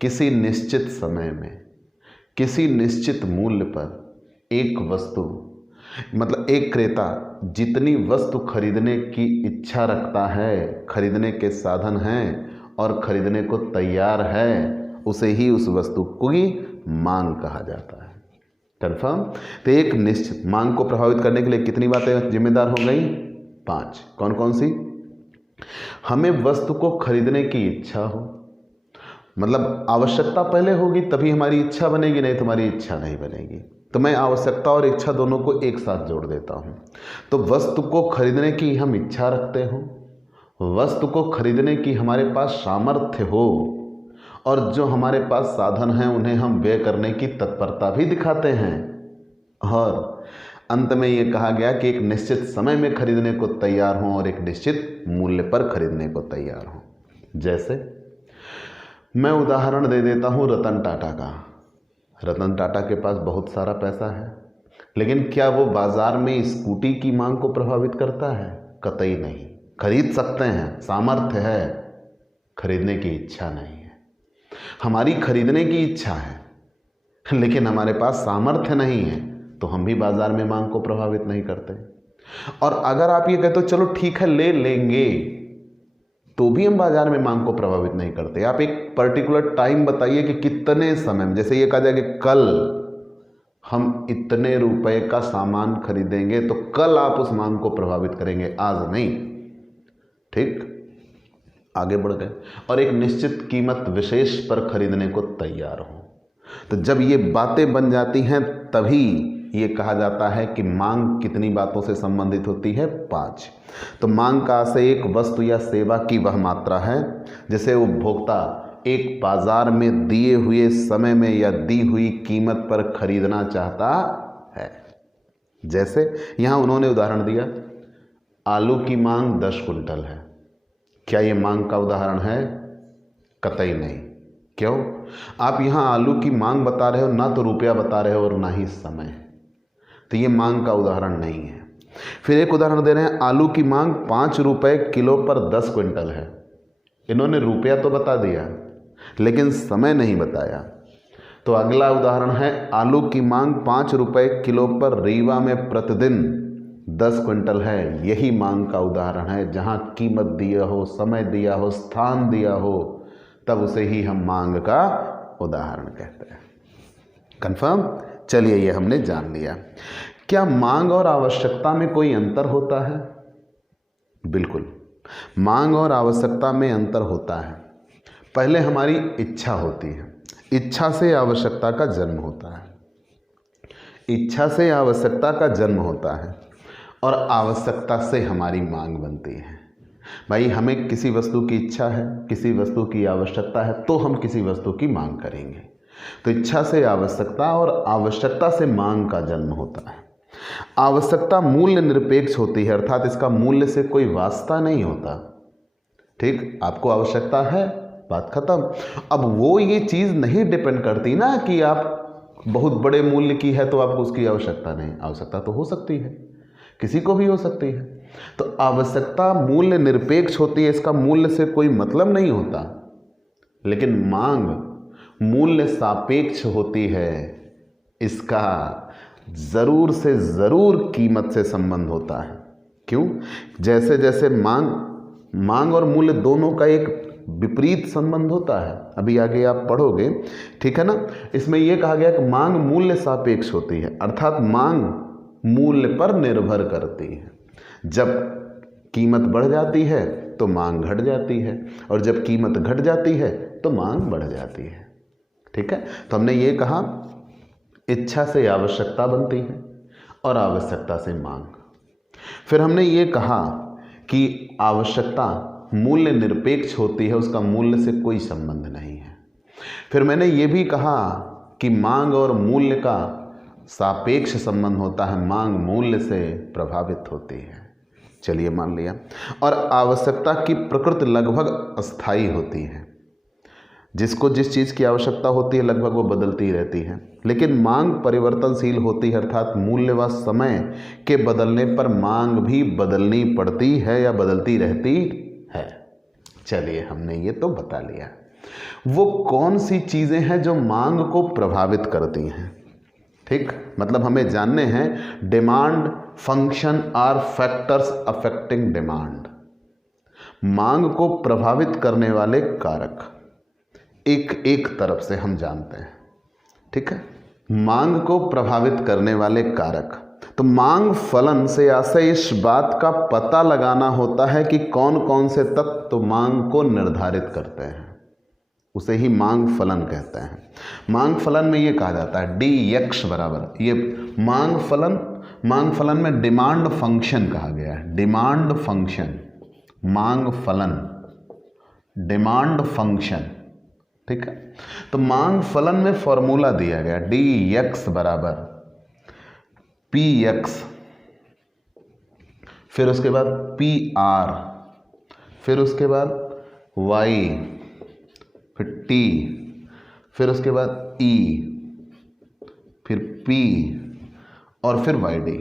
किसी निश्चित समय में किसी निश्चित मूल्य पर एक वस्तु, मतलब एक क्रेता जितनी वस्तु खरीदने की इच्छा रखता है, खरीदने के साधन हैं और खरीदने को तैयार है, उसे ही उस वस्तु की मांग कहा जाता है। कन्फर्म? तो एक निश्चित मांग को प्रभावित करने के लिए कितनी बातें जिम्मेदार हो गई? 5। कौन कौन सी? हमें वस्तु को खरीदने की इच्छा हो, मतलब आवश्यकता पहले होगी तभी हमारी इच्छा बनेगी, नहीं तो हमारी इच्छा नहीं बनेगी। तो मैं आवश्यकता और इच्छा दोनों को एक साथ जोड़ देता हूं। तो वस्तु को खरीदने की हम इच्छा रखते हो, वस्तु को खरीदने की हमारे पास सामर्थ्य हो, और जो हमारे पास साधन हैं उन्हें हम व्यय करने की तत्परता भी दिखाते हैं। और अंत में यह कहा गया कि एक निश्चित समय में खरीदने को तैयार हों और एक निश्चित मूल्य पर खरीदने को तैयार हों। जैसे मैं उदाहरण दे देता हूं रतन टाटा का। रतन टाटा के पास बहुत सारा पैसा है, लेकिन क्या वो बाजार में स्कूटी की मांग को प्रभावित करता है? कतई नहीं। खरीद सकते हैं, सामर्थ्य है, खरीदने की इच्छा नहीं है। हमारी खरीदने की इच्छा है लेकिन हमारे पास सामर्थ्य नहीं है, तो हम भी बाजार में मांग को प्रभावित नहीं करते। और अगर आप ये कहते हो चलो ठीक है ले लेंगे, तो भी हम बाजार में मांग को प्रभावित नहीं करते। आप एक पर्टिकुलर टाइम बताइए कि कितने समय में, जैसे ये कहा जाए कि कल हम इतने रुपए का सामान खरीदेंगे, तो कल आप उस मांग को प्रभावित करेंगे, आज नहीं। ठीक, आगे बढ़ गए। और एक निश्चित कीमत विशेष पर खरीदने को तैयार हो। तो जब ये बातें बन जाती हैं तभी ये कहा जाता है कि मांग कितनी बातों से संबंधित होती है, 5। तो मांग का आशय एक वस्तु या सेवा की वह मात्रा है जिसे उपभोक्ता एक बाजार में दिए हुए समय में या दी हुई कीमत पर खरीदना चाहता है। जैसे यहाँ उन्होंने उदाहरण दिया, आलू की मांग 10 कुंटल है। क्या ये मांग का उदाहरण है? कतई नहीं। क्यों? आप यहाँ आलू की मांग बता रहे हो, ना तो रुपया बता रहे हो और ना ही समय, तो ये मांग का उदाहरण नहीं है। फिर एक उदाहरण दे रहे हैं, आलू की मांग 5 रुपये किलो पर 10 क्विंटल है। इन्होंने रुपया तो बता दिया लेकिन समय नहीं बताया। तो अगला उदाहरण है, आलू की मांग 5 रुपये किलो पर रीवा में प्रतिदिन 10 क्विंटल है। यही मांग का उदाहरण है। जहाँ कीमत दिया हो, समय दिया हो, स्थान दिया हो, तब उसे ही हम मांग का उदाहरण कहते हैं। कंफर्म? चलिए, ये हमने जान लिया। क्या मांग और आवश्यकता में कोई अंतर होता है? बिल्कुल, मांग और आवश्यकता में अंतर होता है। पहले हमारी इच्छा होती है, इच्छा से आवश्यकता का जन्म होता है। इच्छा से आवश्यकता का जन्म होता है और आवश्यकता से हमारी मांग बनती है। भाई, हमें किसी वस्तु की इच्छा है, किसी वस्तु की आवश्यकता है, तो हम किसी वस्तु की मांग करेंगे। तो इच्छा से आवश्यकता और आवश्यकता से मांग का जन्म होता है। आवश्यकता मूल्य निरपेक्ष होती है, अर्थात इसका मूल्य से कोई वास्ता नहीं होता। ठीक, आपको आवश्यकता है, बात खत्म। अब वो ये चीज़ नहीं डिपेंड करती ना कि आप बहुत बड़े मूल्य की है तो आपको उसकी आवश्यकता नहीं। आवश्यकता तो हो सकती है, किसी को भी हो सकती है। तो आवश्यकता मूल्य निरपेक्ष होती है, इसका मूल्य से कोई मतलब नहीं होता। लेकिन मांग मूल्य सापेक्ष होती है, इसका ज़रूर से ज़रूर कीमत से संबंध होता है। क्यों? जैसे जैसे मांग और मूल्य दोनों का एक विपरीत संबंध होता है। अभी आगे आप पढ़ोगे, ठीक है ना। इसमें यह कहा गया कि मांग मूल्य सापेक्ष होती है, अर्थात मांग मूल्य पर निर्भर करती है। जब कीमत बढ़ जाती है तो मांग घट जाती है, और जब कीमत घट जाती है तो मांग बढ़ जाती है। ठीक है, तो हमने ये कहा इच्छा से आवश्यकता बनती है और आवश्यकता से मांग। फिर हमने ये कहा कि आवश्यकता मूल्य निरपेक्ष होती है, उसका मूल्य से कोई संबंध नहीं है। फिर मैंने ये भी कहा कि मांग और मूल्य का सापेक्ष संबंध होता है, मांग मूल्य से प्रभावित होती है। चलिए, मान लिया। और आवश्यकता की प्रकृति लगभग अस्थायी होती है। जिसको जिस चीज़ की आवश्यकता होती है लगभग वो बदलती ही रहती है। लेकिन मांग परिवर्तनशील होती है, अर्थात मूल्य व समय के बदलने पर मांग भी बदलनी पड़ती है या बदलती रहती है। चलिए, हमने ये तो बता लिया। वो कौन सी चीज़ें हैं जो मांग को प्रभावित करती हैं? ठीक, मतलब हमें जानने हैं demand function or factors affecting demand. मांग को प्रभावित करने वाले कारक एक तरफ से हम जानते हैं। ठीक है, मांग को प्रभावित करने वाले कारक। तो मांग फलन से आशय इस बात का पता लगाना होता है कि कौन कौन से तत्व मांग को निर्धारित करते हैं, उसे ही मांग फलन कहते हैं। मांग फलन में ये कहा जाता है dx बराबर, ये मांग फलन में डिमांड फंक्शन कहा गया है। डिमांड फंक्शन, मांग फलन, डिमांड फंक्शन। ठीक है, तो मांग फलन में फॉर्मूला दिया गया dx बराबर px, फिर उसके बाद pr, फिर उसके बाद y, फिर t, फिर उसके बाद e, फिर p और फिर yd।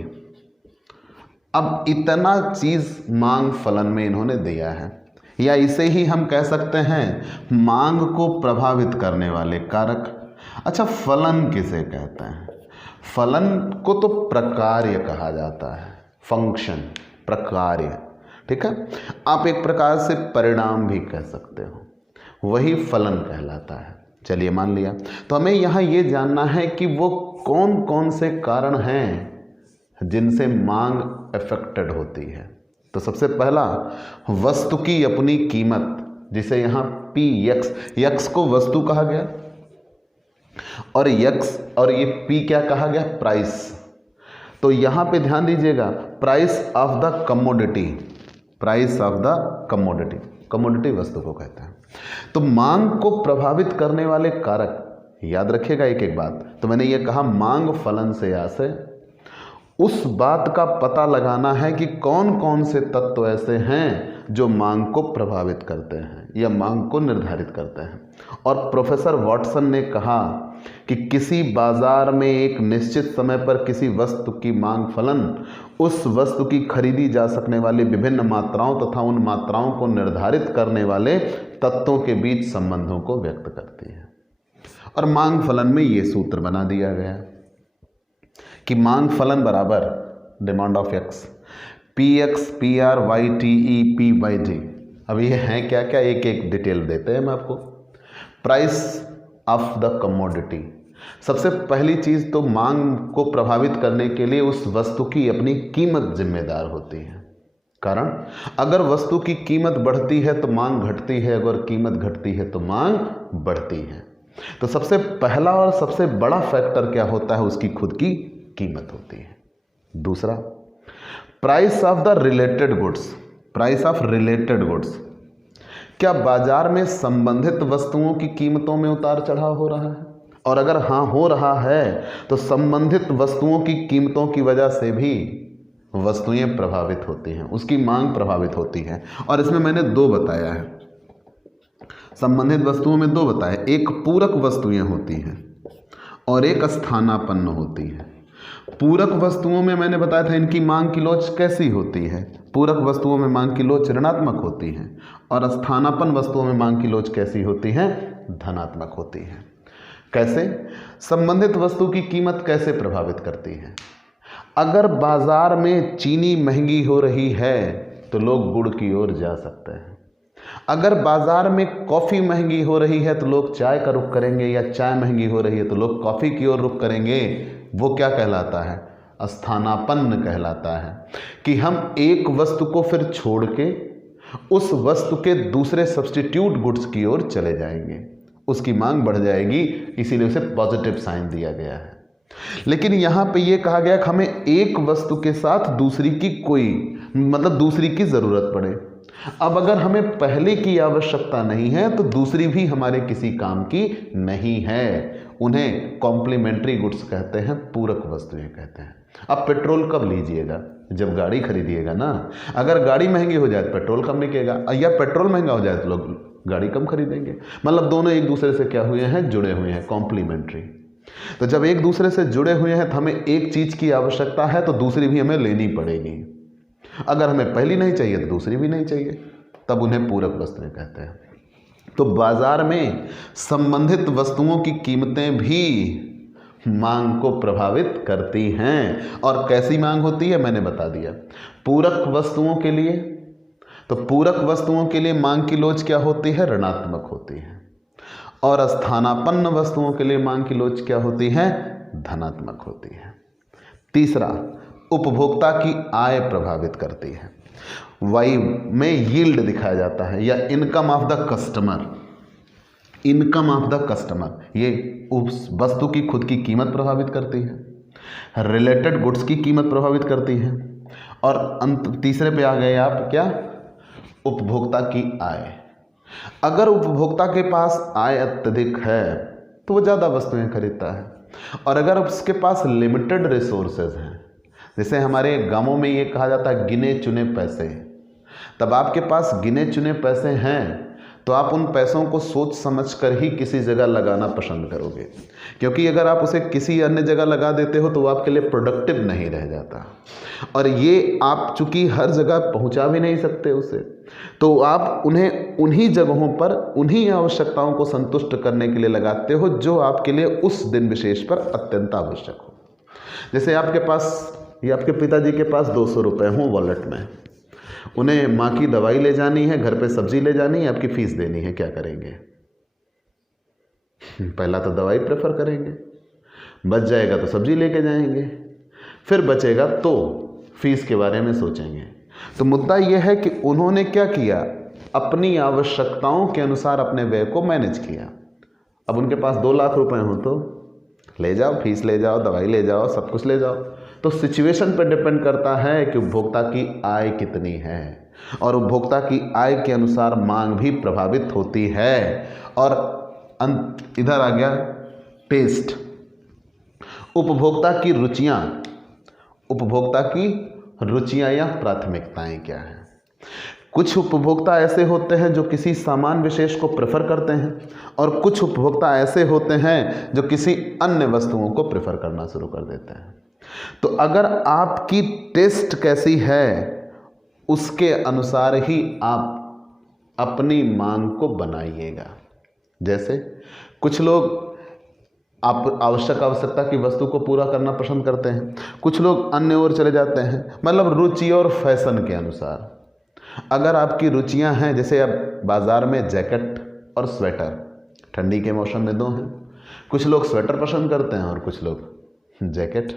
अब इतना चीज़ मांग फलन में इन्होंने दिया है, या इसे ही हम कह सकते हैं मांग को प्रभावित करने वाले कारक। अच्छा, फलन किसे कहते हैं? फलन को तो प्रकार्य कहा जाता है, फंक्शन, प्रकार्य, ठीक है। आप एक प्रकार से परिणाम भी कह सकते हो, वही फलन कहलाता है। चलिए मान लिया, तो हमें यहाँ ये जानना है कि वो कौन कौन से कारण हैं जिनसे मांग अफेक्टेड होती है। तो सबसे पहला, वस्तु की अपनी कीमत, जिसे यहाँ पी यक्स, यक्स को वस्तु कहा गया और यक्स और ये पी क्या कहा गया, प्राइस। तो यहाँ पे ध्यान दीजिएगा, price of the commodity, price of the commodity, commodity वस्तु को कहते हैं। तो मांग को प्रभावित करने वाले कारक, याद रखिएगा एक एक बात। तो मैंने ये कहा मांग फलन से आशय, उस बात का पता लगाना है कि कौन कौन से तत्व ऐसे हैं जो मांग को प्रभावित करते हैं या मांग को निर्धारित करते हैं। और प्रोफेसर वॉटसन ने कहा कि किसी बाजार में एक निश्चित समय पर किसी वस्तु की मांग फलन उस वस्तु की खरीदी जा सकने वाली विभिन्न मात्राओं तथा उन मात्राओं को निर्धारित करने वाले तत्वों के बीच संबंधों को व्यक्त करती है। और मांग फलन में ये सूत्र बना दिया गया कि मांग फलन बराबर demand of X, P X P R Y T E P by D. अब ये हैं क्या क्या, एक एक डिटेल देते हैं हम आपको। प्राइस ऑफ द कमोडिटी, सबसे पहली चीज़ तो मांग को प्रभावित करने के लिए उस वस्तु की अपनी कीमत जिम्मेदार होती है। कारण, अगर वस्तु की कीमत बढ़ती है तो मांग घटती है, अगर कीमत घटती है तो मांग बढ़ती है। तो सबसे पहला और सबसे बड़ा फैक्टर क्या होता है, उसकी खुद की कीमत होती है। दूसरा, price of the related goods, price of related goods, क्या बाजार में संबंधित वस्तुओं की कीमतों में उतार चढ़ाव हो रहा है? और अगर हाँ हो रहा है तो संबंधित वस्तुओं की कीमतों की वजह से भी वस्तुएं प्रभावित होती हैं, उसकी मांग प्रभावित होती है। और इसमें मैंने दो बताया है, संबंधित वस्तुओं में दो बताए, एक पूरक वस्तुएं होती हैं और एक स्थानापन्न होती है। पूरक वस्तुओं में मैंने बताया था इनकी मांग की लोच कैसी होती है, पूरक वस्तुओं में मांग की लोच ऋणात्मक होती है और स्थानापन्न वस्तुओं में मांग की लोच कैसी होती है, धनात्मक होती है। कैसे? संबंधित वस्तु की कीमत कैसे प्रभावित करती है? अगर बाजार में चीनी महंगी हो रही है तो लोग गुड़ की ओर जा सकते हैं। अगर बाजार में कॉफ़ी महंगी हो रही है तो लोग चाय का रुख करेंगे, या चाय महंगी हो रही है तो लोग कॉफ़ी की ओर रुख करेंगे। वो क्या कहलाता है? स्थानापन्न कहलाता है कि हम एक वस्तु को फिर छोड़ के उस वस्तु के दूसरे सब्स्टिट्यूट गुड्स की ओर चले जाएंगे, उसकी मांग बढ़ जाएगी, इसीलिए उसे पॉजिटिव साइन दिया गया है। लेकिन यहाँ पे ये कहा गया कि हमें एक वस्तु के साथ दूसरी की दूसरी की ज़रूरत पड़े। अब अगर हमें पहले की आवश्यकता नहीं है तो दूसरी भी हमारे किसी काम की नहीं है। उन्हें कॉम्प्लीमेंट्री गुड्स कहते हैं, पूरक वस्तुएं कहते हैं। अब पेट्रोल कब लीजिएगा? जब गाड़ी खरीदिएगा ना। अगर गाड़ी महंगी हो जाए तो पेट्रोल कम बिकेगा, या पेट्रोल महंगा हो जाए तो लोग गाड़ी कम खरीदेंगे। मतलब दोनों एक दूसरे से क्या हुए हैं? जुड़े हुए हैं, कॉम्प्लीमेंट्री। तो जब एक दूसरे से जुड़े हुए हैं तो हमें एक चीज़ की आवश्यकता है तो दूसरी भी हमें लेनी पड़ेगी। अगर हमें पहली नहीं चाहिए तो दूसरी भी नहीं चाहिए, तब उन्हें पूरक वस्तुएं कहते हैं। तो बाजार में संबंधित वस्तुओं की कीमतें भी मांग को प्रभावित करती हैं। और कैसी मांग होती है मैंने बता दिया। पूरक वस्तुओं के लिए, तो पूरक वस्तुओं के लिए मांग की लोच क्या होती है? ऋणात्मक होती है। और स्थानापन्न वस्तुओं के लिए मांग की लोच क्या होती है? धनात्मक होती है। तीसरा, उपभोक्ता की आय प्रभावित करती है। वाई में यील्ड दिखाया जाता है, या income of the customer. Income of the customer, ये उस वस्तु की खुद की कीमत प्रभावित करती है, रिलेटेड गुड्स की कीमत प्रभावित करती है, और तीसरे पे आ गए आप क्या? उपभोक्ता की आय। अगर उपभोक्ता के पास आय अत्यधिक है तो वो ज़्यादा वस्तुएं खरीदता है, और अगर उसके पास लिमिटेड रिसोर्सेज हैं, जैसे हमारे गांवों में ये कहा जाता है गिने चुने पैसे, तब आपके पास गिने चुने पैसे हैं तो आप उन पैसों को सोच समझ कर ही किसी जगह लगाना पसंद करोगे, क्योंकि अगर आप उसे किसी अन्य जगह लगा देते हो तो वो आपके लिए प्रोडक्टिव नहीं रह जाता। और ये आप चूंकि हर जगह पहुंचा भी नहीं सकते उसे, तो आप उन्हें उन्हीं जगहों पर उन्हीं आवश्यकताओं को संतुष्ट करने के लिए लगाते हो जो आपके लिए उस दिन विशेष पर अत्यंत आवश्यक हो। जैसे आपके पास या आपके पिताजी के पास 200 रुपये हों वॉलेट में, उन्हें माँ की दवाई ले जानी है, घर पे सब्जी ले जानी है, आपकी फीस देनी है, क्या करेंगे? पहला तो दवाई प्रेफर करेंगे, बच जाएगा तो सब्जी लेके जाएंगे, फिर बचेगा तो फीस के बारे में सोचेंगे। तो मुद्दा यह है कि उन्होंने क्या किया, अपनी आवश्यकताओं के अनुसार अपने व्यय को मैनेज किया। अब उनके पास 2 लाख रुपए हो तो ले जाओ, फीस ले जाओ, दवाई ले जाओ, सब कुछ ले जाओ। तो सिचुएशन पर डिपेंड करता है कि उपभोक्ता की आय कितनी है, और उपभोक्ता की आय के अनुसार मांग भी प्रभावित होती है। और इधर आ गया टेस्ट, उपभोक्ता की रुचियां, उपभोक्ता की रुचियां या प्राथमिकताएं क्या हैं। कुछ उपभोक्ता ऐसे होते हैं जो किसी सामान विशेष को प्रेफर करते हैं, और कुछ उपभोक्ता ऐसे होते हैं जो किसी अन्य वस्तुओं को प्रेफर करना शुरू कर देते हैं। तो अगर आपकी टेस्ट कैसी है उसके अनुसार ही आप अपनी मांग को बनाइएगा। जैसे कुछ लोग आप आवश्यकता की वस्तु को पूरा करना पसंद करते हैं, कुछ लोग अन्य ओर चले जाते हैं, मतलब रुचि और फैशन के अनुसार। अगर आपकी रुचियां हैं, जैसे अब बाज़ार में जैकेट और स्वेटर, ठंडी के मौसम में 2 हैं, कुछ लोग स्वेटर पसंद करते हैं और कुछ लोग जैकेट,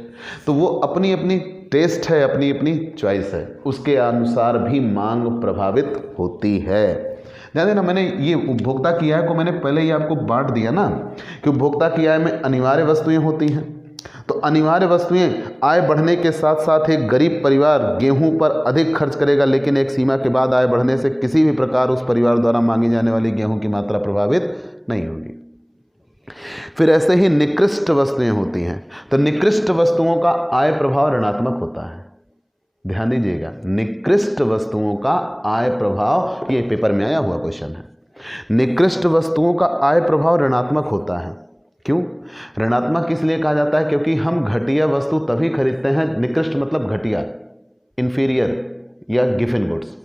तो वो अपनी अपनी टेस्ट है, अपनी अपनी चॉइस है, उसके अनुसार भी मांग प्रभावित होती है। ध्यान देना, मैंने ये उपभोक्ता की आय को मैंने पहले ही आपको बांट दिया ना, कि उपभोक्ता की आय में अनिवार्य वस्तुएं होती हैं। तो अनिवार्य वस्तुएं, आय बढ़ने के साथ साथ एक गरीब परिवार गेहूं पर अधिक खर्च करेगा, लेकिन एक सीमा के बाद आय बढ़ने से किसी भी प्रकार उस परिवार द्वारा मांगी जाने वाली गेहूं की मात्रा प्रभावित नहीं होगी। फिर ऐसे ही निकृष्ट वस्तुएं होती हैं, तो निकृष्ट वस्तुओं का आय प्रभाव ऋणात्मक होता है। ध्यान दीजिएगा, निकृष्ट वस्तुओं का आय प्रभाव, ये पेपर में आया हुआ क्वेश्चन है, निकृष्ट वस्तुओं का आय प्रभाव ऋणात्मक होता है। क्यों ऋणात्मक इसलिए कहा जाता है? क्योंकि हम घटिया वस्तु तभी खरीदते हैं, निकृष्ट मतलब घटिया, इंफीरियर या गिवन गुड्स।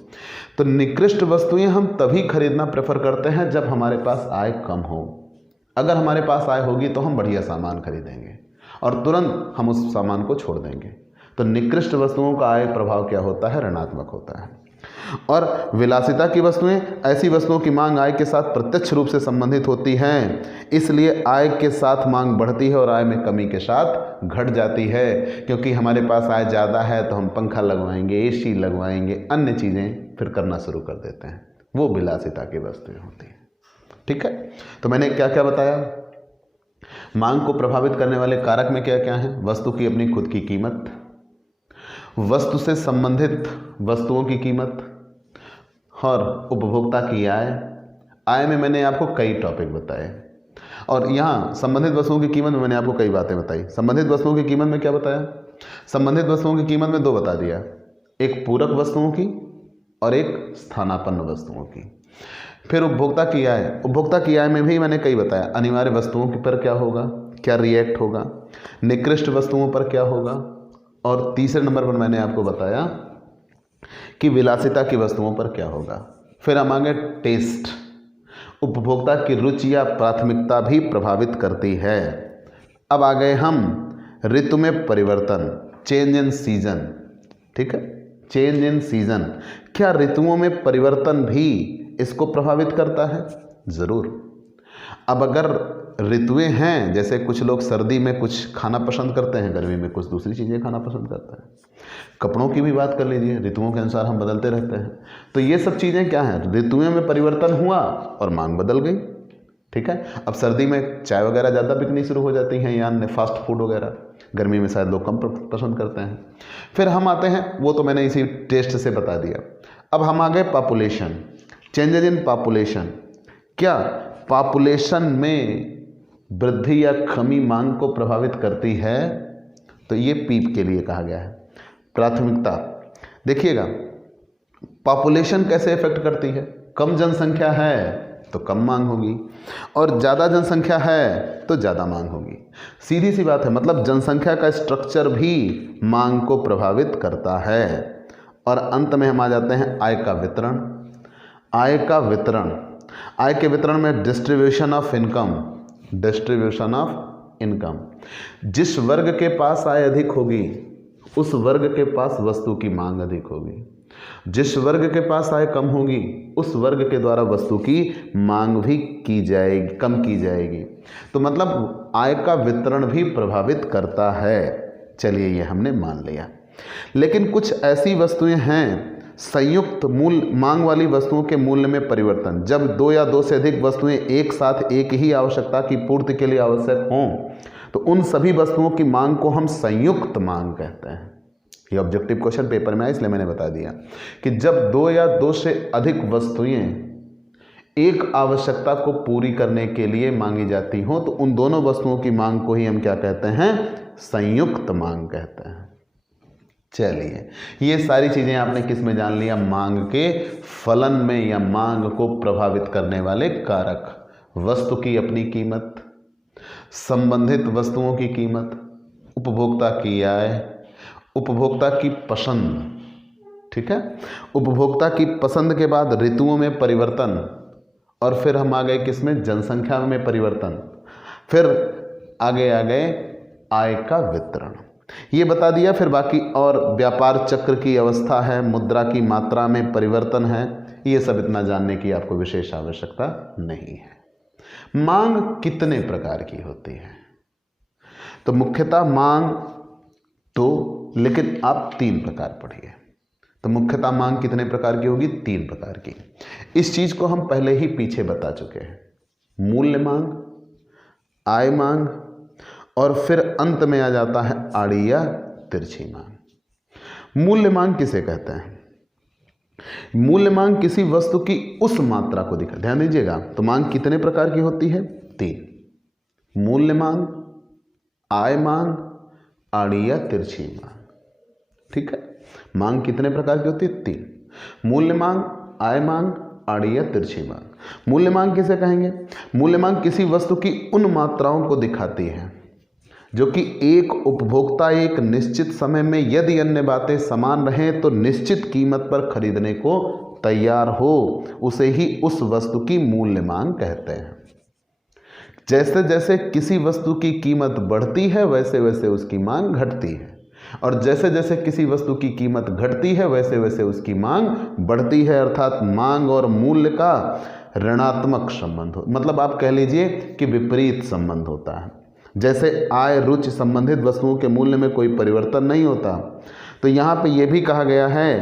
तो निकृष्ट वस्तुएं हम तभी खरीदना प्रेफर करते हैं जब हमारे पास आय कम हो। अगर हमारे पास आय होगी तो हम बढ़िया सामान खरीदेंगे और तुरंत हम उस सामान को छोड़ देंगे। तो निकृष्ट वस्तुओं का आय प्रभाव क्या होता है? ऋणात्मक होता है। और विलासिता की वस्तुएं, ऐसी वस्तुओं की मांग आय के साथ प्रत्यक्ष रूप से संबंधित होती हैं, इसलिए आय के साथ मांग बढ़ती है और आय में कमी के साथ घट जाती है। क्योंकि हमारे पास आय ज़्यादा है तो हम पंखा लगवाएंगे, एसी लगवाएंगे, अन्य चीज़ें फिर करना शुरू कर देते हैं, वो विलासिता की वस्तुएं होती हैं। ठीक है, तो मैंने क्या क्या बताया? मांग को प्रभावित करने वाले कारक में क्या क्या हैं? वस्तु की अपनी खुद की कीमत, वस्तु से संबंधित वस्तुओं की कीमत और उपभोक्ता की आय। आय में मैंने आपको कई टॉपिक बताए, और यहाँ संबंधित वस्तुओं की कीमत में मैंने आपको कई बातें बताई। संबंधित वस्तुओं की कीमत में क्या बताया? संबंधित वस्तुओं की कीमत में 2 बता दिया, एक पूरक वस्तुओं की और एक स्थानापन्न वस्तुओं की। फिर उपभोक्ता की आय, उपभोक्ता की आय में भी मैंने कई बताया, अनिवार्य वस्तुओं पर क्या होगा, क्या रिएक्ट होगा, निकृष्ट वस्तुओं पर क्या होगा, और तीसरे नंबर पर मैंने आपको बताया कि विलासिता की वस्तुओं पर क्या होगा। फिर हम आगे टेस्ट, उपभोक्ता की रुचि या प्राथमिकता भी प्रभावित करती है। अब आ गए हम ऋतु में परिवर्तन, चेंज इन सीजन। ठीक है, चेंज इन सीजन, क्या ऋतुओं में परिवर्तन भी इसको प्रभावित करता है? ज़रूर। अब अगर ऋतुएं हैं, जैसे कुछ लोग सर्दी में कुछ खाना पसंद करते हैं, गर्मी में कुछ दूसरी चीज़ें खाना पसंद करते हैं। कपड़ों की भी बात कर लीजिए, ऋतुओं के अनुसार हम बदलते रहते हैं। तो ये सब चीज़ें क्या हैं? ऋतुओं में परिवर्तन हुआ और मांग बदल गई। ठीक है, अब सर्दी में चाय वगैरह ज़्यादा बिकनी शुरू हो जाती हैं या अन्य फास्ट फूड वगैरह, गर्मी में शायद लोग कम पसंद करते हैं। फिर हम आते हैं, वो तो मैंने इसी टेस्ट से बता दिया। अब हम आ गए पॉपुलेशन, चेंजेज इन पॉपुलेशन। क्या पॉपुलेशन में वृद्धि या कमी मांग को प्रभावित करती है? तो ये पीप के लिए कहा गया है। प्राथमिकता देखिएगा, पॉपुलेशन कैसे इफेक्ट करती है? कम जनसंख्या है तो कम मांग होगी, और ज़्यादा जनसंख्या है तो ज़्यादा मांग होगी। सीधी सी बात है, मतलब जनसंख्या का स्ट्रक्चर भी मांग को प्रभावित करता है। और अंत में हम आ जाते हैं आय का वितरण। आय का वितरण, आय के वितरण में distribution of income, distribution of income. जिस वर्ग के पास आय अधिक होगी उस वर्ग के पास वस्तु की मांग अधिक होगी, जिस वर्ग के पास आय कम होगी उस वर्ग के द्वारा वस्तु की मांग भी की जाएगी, कम की जाएगी। तो मतलब आय का वितरण भी प्रभावित करता है। चलिए ये हमने मान लिया। लेकिन कुछ ऐसी वस्तुएं हैं, संयुक्त मूल्य मांग वाली वस्तुओं के मूल्य में परिवर्तन, जब दो या दो से अधिक वस्तुएं एक साथ एक ही आवश्यकता की पूर्ति के लिए आवश्यक हों तो उन सभी वस्तुओं की मांग को हम संयुक्त मांग कहते हैं। ये ऑब्जेक्टिव क्वेश्चन पेपर में आया इसलिए मैंने बता दिया कि जब दो या दो से अधिक वस्तुएं एक आवश्यकता को पूरी करने के लिए मांगी जाती हों तो उन दोनों वस्तुओं की मांग को ही हम क्या कहते हैं, संयुक्त मांग कहते हैं। चलिए ये सारी चीजें आपने किस में जान लिया, मांग के फलन में या मांग को प्रभावित करने वाले कारक, वस्तु की अपनी कीमत, संबंधित वस्तुओं की कीमत, उपभोक्ता की आय, उपभोक्ता की पसंद, ठीक है, उपभोक्ता की पसंद के बाद ऋतुओं में परिवर्तन, और फिर हम आ गए किसमें, जनसंख्या में परिवर्तन, फिर आगे आ गए आय का वितरण, ये बता दिया। फिर बाकी और व्यापार चक्र की अवस्था है, मुद्रा की मात्रा में परिवर्तन है, ये सब इतना जानने की आपको विशेष आवश्यकता नहीं है। मांग कितने प्रकार की होती है, तो मुख्यतः मांग दो, लेकिन आप 3 प्रकार पढ़िए। तो मुख्यतः मांग कितने प्रकार की होगी, 3 प्रकार की। इस चीज को हम पहले ही पीछे बता चुके हैं, मूल्य मांग, आय मांग, और फिर अंत में आ जाता है आड़ी या तिरछी मांग। मूल्य मांग किसे कहते हैं, मूल्य मांग किसी वस्तु की उस मात्रा को दिखा, ध्यान दीजिएगा। तो मांग कितने प्रकार की होती है, 3, मूल्य मांग, आय मांग, आड़ी या तिरछी मांग, ठीक है। मांग कितने प्रकार की होती है, 3, मूल्य मांग, आय मांग, आड़ी या तिरछी मांग। मूल्य मांग किसे कहेंगे, मूल्य मांग किसी वस्तु की उन मात्राओं को दिखाती है जो कि एक उपभोक्ता एक निश्चित समय में यदि अन्य बातें समान रहें तो निश्चित कीमत पर खरीदने को तैयार हो, उसे ही उस वस्तु की मूल्य मांग कहते हैं। जैसे जैसे किसी वस्तु की कीमत बढ़ती है वैसे वैसे उसकी मांग घटती है, और जैसे जैसे किसी वस्तु की कीमत घटती है वैसे वैसे उसकी मांग बढ़ती है। अर्थात मांग और मूल्य का ऋणात्मक संबंध हो, मतलब आप कह लीजिए कि विपरीत संबंध होता है। जैसे आय रुचि संबंधित वस्तुओं के मूल्य में कोई परिवर्तन नहीं होता, तो यहाँ पे ये भी कहा गया है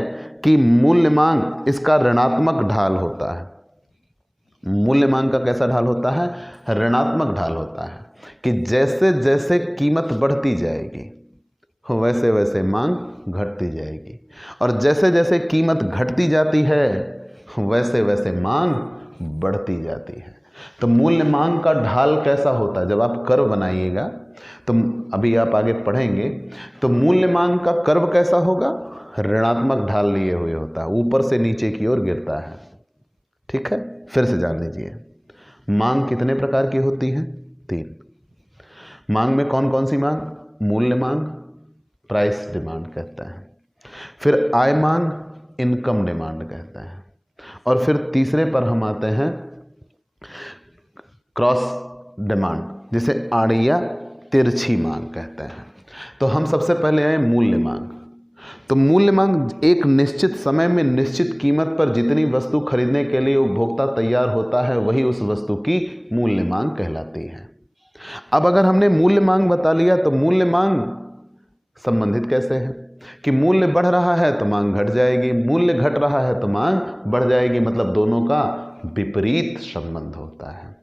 कि मूल्य मांग इसका ऋणात्मक ढाल होता है। मूल्य मांग का कैसा ढाल होता है, ऋणात्मक ढाल होता है कि जैसे जैसे कीमत बढ़ती जाएगी वैसे वैसे मांग घटती जाएगी, और जैसे जैसे कीमत घटती जाती है वैसे वैसे मांग बढ़ती जाती है। तो मूल्य मांग का ढाल कैसा होता है, जब आप कर्व बनाइएगा तो अभी आप आगे पढ़ेंगे, तो मूल्य मांग का कर्व कैसा होगा, ऋणात्मक ढाल लिए हुए होता है, ऊपर से नीचे की ओर गिरता है, ठीक है। फिर से जान लीजिए, मांग कितने प्रकार की होती है, 3। मांग में कौन कौन सी मांग, मूल्य मांग, प्राइस डिमांड कहते हैं, फिर आय मांग, इनकम डिमांड कहते हैं, और फिर तीसरे पर हम आते हैं क्रॉस डिमांड, जिसे आड़ी या तिरछी मांग कहते हैं। तो हम सबसे पहले आए मूल्य मांग। तो मूल्य मांग एक निश्चित समय में निश्चित कीमत पर जितनी वस्तु खरीदने के लिए उपभोक्ता तैयार होता है वही उस वस्तु की मूल्य मांग कहलाती है। अब अगर हमने मूल्य मांग बता लिया तो मूल्य मांग संबंधित कैसे है कि मूल्य बढ़ रहा है तो मांग घट जाएगी, मूल्य घट रहा है तो मांग बढ़ जाएगी, मतलब दोनों का विपरीत संबंध होता है।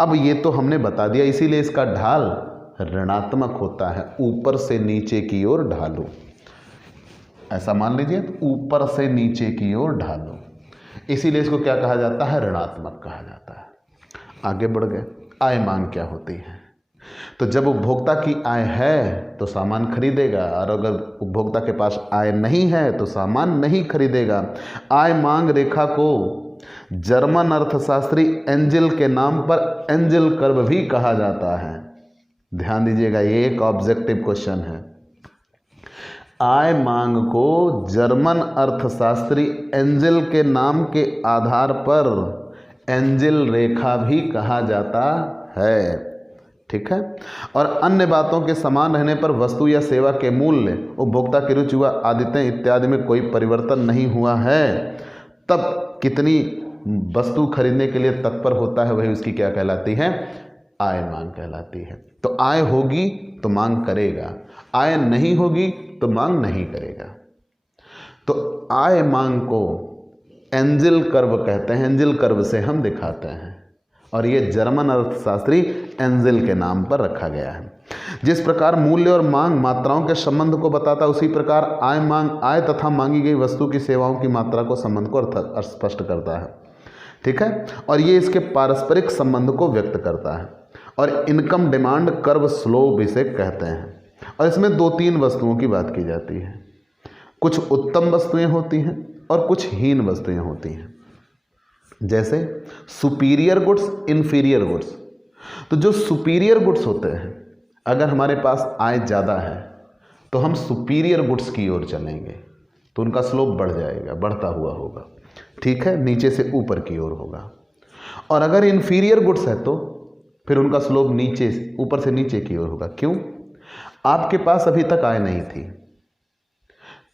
अब ये तो हमने बता दिया, इसीलिए इसका ढाल ऋणात्मक होता है, ऊपर से नीचे की ओर ढालो, ऐसा मान लीजिए, ऊपर से नीचे की ओर ढालो, इसीलिए इसको क्या कहा जाता है, ऋणात्मक कहा जाता है। आगे बढ़ गए, आय मांग क्या होती है, तो जब उपभोक्ता की आय है तो सामान खरीदेगा, और अगर उपभोक्ता के पास आय नहीं है तो सामान नहीं खरीदेगा। आय मांग रेखा को जर्मन अर्थशास्त्री एंजेल के नाम पर एंजेल कर्व भी कहा जाता है। ध्यान दीजिएगा, ये एक ऑब्जेक्टिव क्वेश्चन है। आय मांग को जर्मन अर्थशास्त्री एंजेल के नाम के आधार पर एंजेल रेखा भी कहा जाता है, ठीक है। और अन्य बातों के समान रहने पर वस्तु या सेवा के मूल्य, उपभोक्ता की रुचि व आदतें इत्यादि में कोई परिवर्तन नहीं हुआ है, तब कितनी वस्तु खरीदने के लिए तत्पर होता है, वही उसकी क्या कहलाती है? आय मांग कहलाती है। तो आय होगी तो मांग करेगा, आय नहीं होगी तो मांग नहीं करेगा। तो आय मांग को एंजल कर्व कहते हैं, एंजल कर्व से हम दिखाते हैं, और ये जर्मन अर्थशास्त्री एंजल के नाम पर रखा गया है। जिस प्रकार मूल्य और मांग मात्राओं के संबंध को बताता है, उसी प्रकार आय मांग आय तथा मांगी गई वस्तु की सेवाओं की मात्रा को संबंध को स्पष्ट करता है, ठीक है। और ये इसके पारस्परिक संबंध को व्यक्त करता है। और इनकम डिमांड कर्व स्लोप इसे कहते हैं। और इसमें 2-3 वस्तुओं की बात की जाती है। कुछ उत्तम वस्तुएं होती हैं और कुछ हीन वस्तुएं होती हैं, जैसे सुपीरियर गुड्स, इन्फीरियर गुड्स। तो जो सुपीरियर गुड्स होते हैं, अगर हमारे पास आय ज़्यादा है तो हम सुपीरियर गुड्स की ओर चलेंगे, तो उनका स्लोप बढ़ जाएगा, बढ़ता हुआ होगा, ठीक है, नीचे से ऊपर की ओर होगा। और अगर इन्फीरियर गुड्स है तो फिर उनका स्लोप नीचे, ऊपर से नीचे की ओर होगा। क्यों? आपके पास अभी तक आय नहीं थी,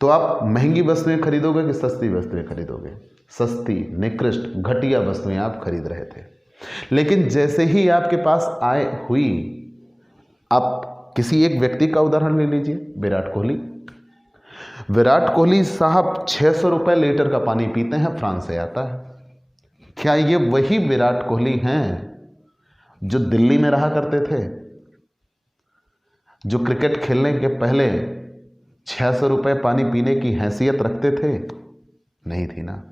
तो आप महंगी वस्तुएं खरीदोगे कि सस्ती वस्तुएं खरीदोगे? सस्ती, निकृष्ट, घटिया वस्तुएं आप खरीद रहे थे। लेकिन जैसे ही आपके पास आय हुई, आप किसी एक व्यक्ति का उदाहरण ले लीजिए, विराट कोहली। विराट कोहली साहब 600 रुपये लीटर का पानी पीते हैं, फ्रांस से आता है। क्या ये वही विराट कोहली हैं जो दिल्ली में रहा करते थे, जो क्रिकेट खेलने के पहले 600 रुपये पानी पीने की हैसियत रखते थे? नहीं थी ना।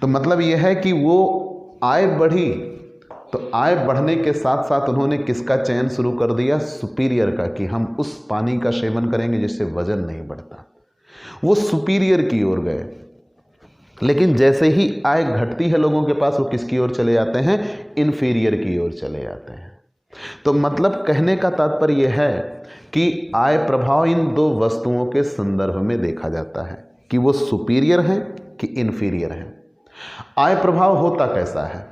तो मतलब यह है कि वो आय बढ़ी, तो आय बढ़ने के साथ साथ उन्होंने किसका चयन शुरू कर दिया? सुपीरियर का, कि हम उस पानी का सेवन करेंगे जिससे वजन नहीं बढ़ता। वो सुपीरियर की ओर गए। लेकिन जैसे ही आय घटती है लोगों के पास, वो किसकी ओर चले जाते हैं? इन्फीरियर की ओर चले जाते हैं। तो मतलब कहने का तात्पर्य यह है कि आय प्रभाव इन 2 वस्तुओं के संदर्भ में देखा जाता है कि वो सुपीरियर हैं कि इन्फीरियर हैं। आय प्रभाव होता कैसा है?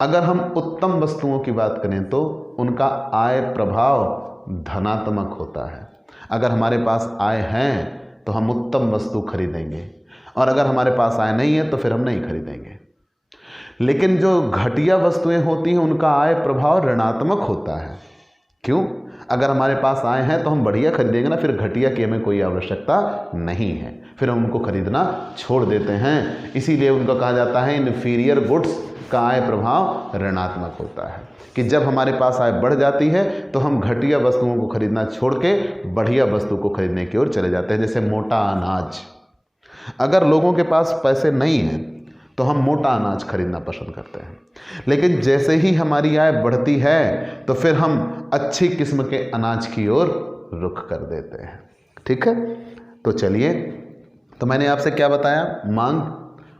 अगर हम उत्तम वस्तुओं की बात करें तो उनका आय प्रभाव धनात्मक होता है। अगर हमारे पास आय है तो हम उत्तम वस्तु खरीदेंगे, और अगर हमारे पास आय नहीं है तो फिर हम नहीं खरीदेंगे। लेकिन जो घटिया वस्तुएं होती हैं उनका आय प्रभाव ऋणात्मक होता है। क्यों? अगर हमारे पास आय है तो हम बढ़िया खरीदेंगे ना, फिर घटिया की हमें कोई आवश्यकता नहीं है, फिर हम उनको खरीदना छोड़ देते हैं। इसीलिए उनको कहा जाता है इन्फीरियर गुड्स का आय प्रभाव ऋणात्मक होता है, कि जब हमारे पास आय बढ़ जाती है तो हम घटिया वस्तुओं को खरीदना छोड़ के बढ़िया वस्तु को खरीदने की ओर चले जाते हैं। जैसे मोटा अनाज, अगर लोगों के पास पैसे नहीं हैं तो हम मोटा अनाज खरीदना पसंद करते हैं। लेकिन जैसे ही हमारी आय बढ़ती है तो फिर हम अच्छी किस्म के अनाज की ओर रुख कर देते हैं, ठीक है। तो चलिए, तो मैंने आपसे क्या बताया? मांग,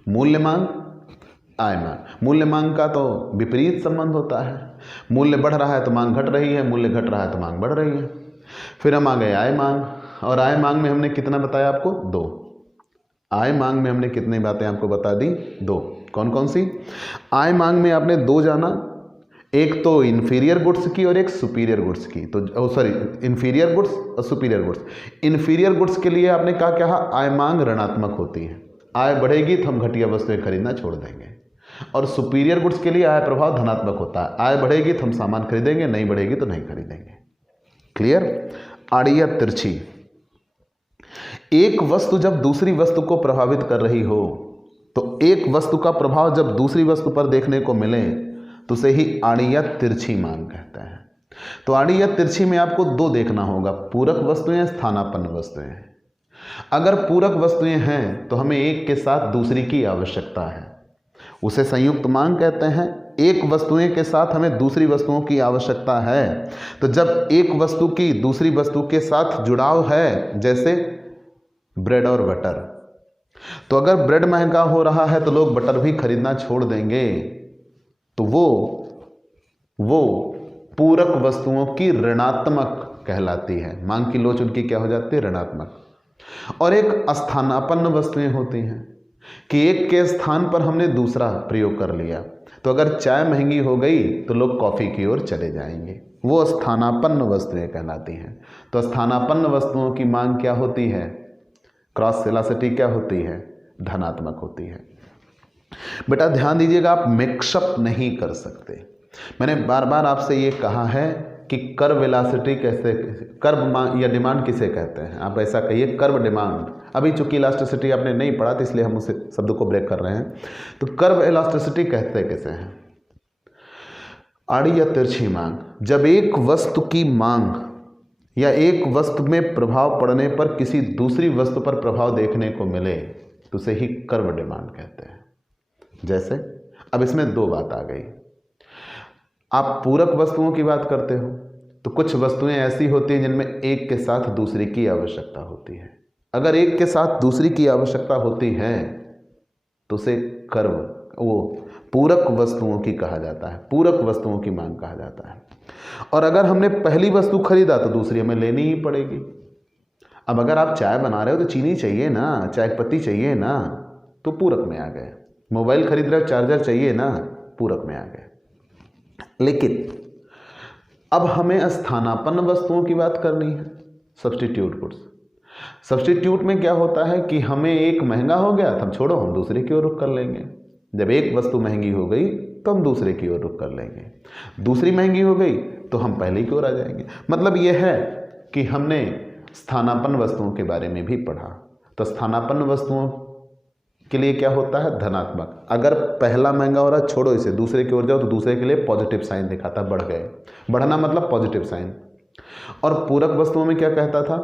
मूल्य मांग, आय मांग। मूल्य मांग का तो विपरीत संबंध होता है। मूल्य बढ़ रहा है तो मांग घट रही है, मूल्य घट रहा है तो मांग बढ़ रही है। फिर हम आ गए आय मांग, और आय मांग में हमने कितना बताया आपको? 2। आय मांग में हमने कितनी बातें आपको बता दी? 2। कौन कौन सी? आय मांग में आपने 2 जाना, एक तो इन्फीरियर गुड्स की और एक सुपीरियर गुड्स की। तो सॉरी, इन्फीरियर गुड्स और सुपीरियर गुड्स। इन्फीरियर गुड्स के लिए आपने क्या कहा? आय मांग ऋणात्मक होती है, आय बढ़ेगी तो हम घटिया वस्तुएं खरीदना छोड़ देंगे। और सुपीरियर गुड्स के लिए आय प्रभाव धनात्मक होता है, आय बढ़ेगी तो हम सामान खरीदेंगे, नहीं बढ़ेगी तो नहीं खरीदेंगे। क्लियर? आड़ी या तिरछी, एक वस्तु जब दूसरी वस्तु को प्रभावित कर रही हो, तो एक वस्तु का प्रभाव जब दूसरी वस्तु पर देखने को मिले तो उसे ही आड़ी या तिरछी मांग कहते हैं। तो आड़ी या तिरछी में आपको 2 देखना होगा, पूरक वस्तुएं, स्थानापन्न वस्तुएं। अगर पूरक वस्तुएं हैं तो हमें एक के साथ दूसरी की आवश्यकता है, उसे संयुक्त मांग कहते हैं। एक वस्तुएं के साथ हमें दूसरी वस्तुओं की आवश्यकता है। तो जब एक वस्तु की दूसरी वस्तु के साथ जुड़ाव है, जैसे ब्रेड और बटर, तो अगर ब्रेड महंगा हो रहा है तो लोग बटर भी खरीदना छोड़ देंगे। तो वो पूरक वस्तुओं की ऋणात्मक कहलाती है, मांग की लोच उनकी क्या हो जाती है? ऋणात्मक। और एक स्थानापन्न वस्तुएं होती हैं कि एक के स्थान पर हमने दूसरा प्रयोग कर लिया। तो अगर चाय महंगी हो गई तो लोग कॉफ़ी की ओर चले जाएंगे। वो स्थानापन्न वस्तुएं कहलाती हैं। तो स्थानापन्न वस्तुओं की मांग क्या होती है? क्रॉस वेलोसिटी क्या होती है? धनात्मक होती है। बेटा ध्यान दीजिएगा, आप मिक्सअप नहीं कर सकते। मैंने बार बार आपसे ये कहा है कि कर्व वेलोसिटी कैसे, कर्व या डिमांड किसे कहते हैं? आप ऐसा कहिए कर्व डिमांड। अभी चूंकि इलास्टिसिटी आपने नहीं पढ़ा तो इसलिए हम उस शब्द को ब्रेक कर रहे हैं। तो कर्व इलास्टिसिटी कहते कैसे हैं? आड़ी या तिरछी मांग। जब एक वस्तु की मांग या एक वस्तु में प्रभाव पड़ने पर किसी दूसरी वस्तु पर प्रभाव देखने को मिले तो उसे ही कर्व डिमांड कहते हैं। जैसे अब इसमें दो बात आ गई। आप पूरक वस्तुओं की बात करते हो तो कुछ वस्तुएं ऐसी होती हैं जिनमें एक के साथ दूसरी की आवश्यकता होती है। अगर एक के साथ दूसरी की आवश्यकता होती है तो उसे कर्व, वो पूरक वस्तुओं की कहा जाता है, पूरक वस्तुओं की मांग कहा जाता है। और अगर हमने पहली वस्तु खरीदा तो दूसरी हमें लेनी ही पड़ेगी। अब अगर आप चाय बना रहे हो तो चीनी चाहिए ना, चाय पत्ती चाहिए ना, तो पूरक में आ गए। मोबाइल खरीद रहे हो, चार्जर चाहिए ना, पूरक में आ गए। लेकिन अब हमें स्थानापन्न वस्तुओं की बात करनी है, सब्स्टिट्यूट गुड्स। सब्स्टिट्यूट में क्या होता है कि हमें एक महंगा हो गया तो हम छोड़ो, हम दूसरे की ओर रुख कर लेंगे। जब एक वस्तु महंगी हो गई तो हम दूसरे की ओर रुख कर लेंगे। दूसरी महंगी हो गई तो हम पहले की ओर आ जाएंगे। मतलब यह है कि हमने स्थानापन्न वस्तुओं के बारे में भी पढ़ा। तो स्थानापन्न वस्तुओं के लिए क्या होता है? धनात्मक। अगर पहला महंगा हो रहा है, छोड़ो इसे, दूसरे की ओर जाओ तो दूसरे के लिए पॉजिटिव साइन दिखाता, बढ़ गए। बढ़ना मतलब पॉजिटिव साइन। और पूरक वस्तुओं में क्या कहता था?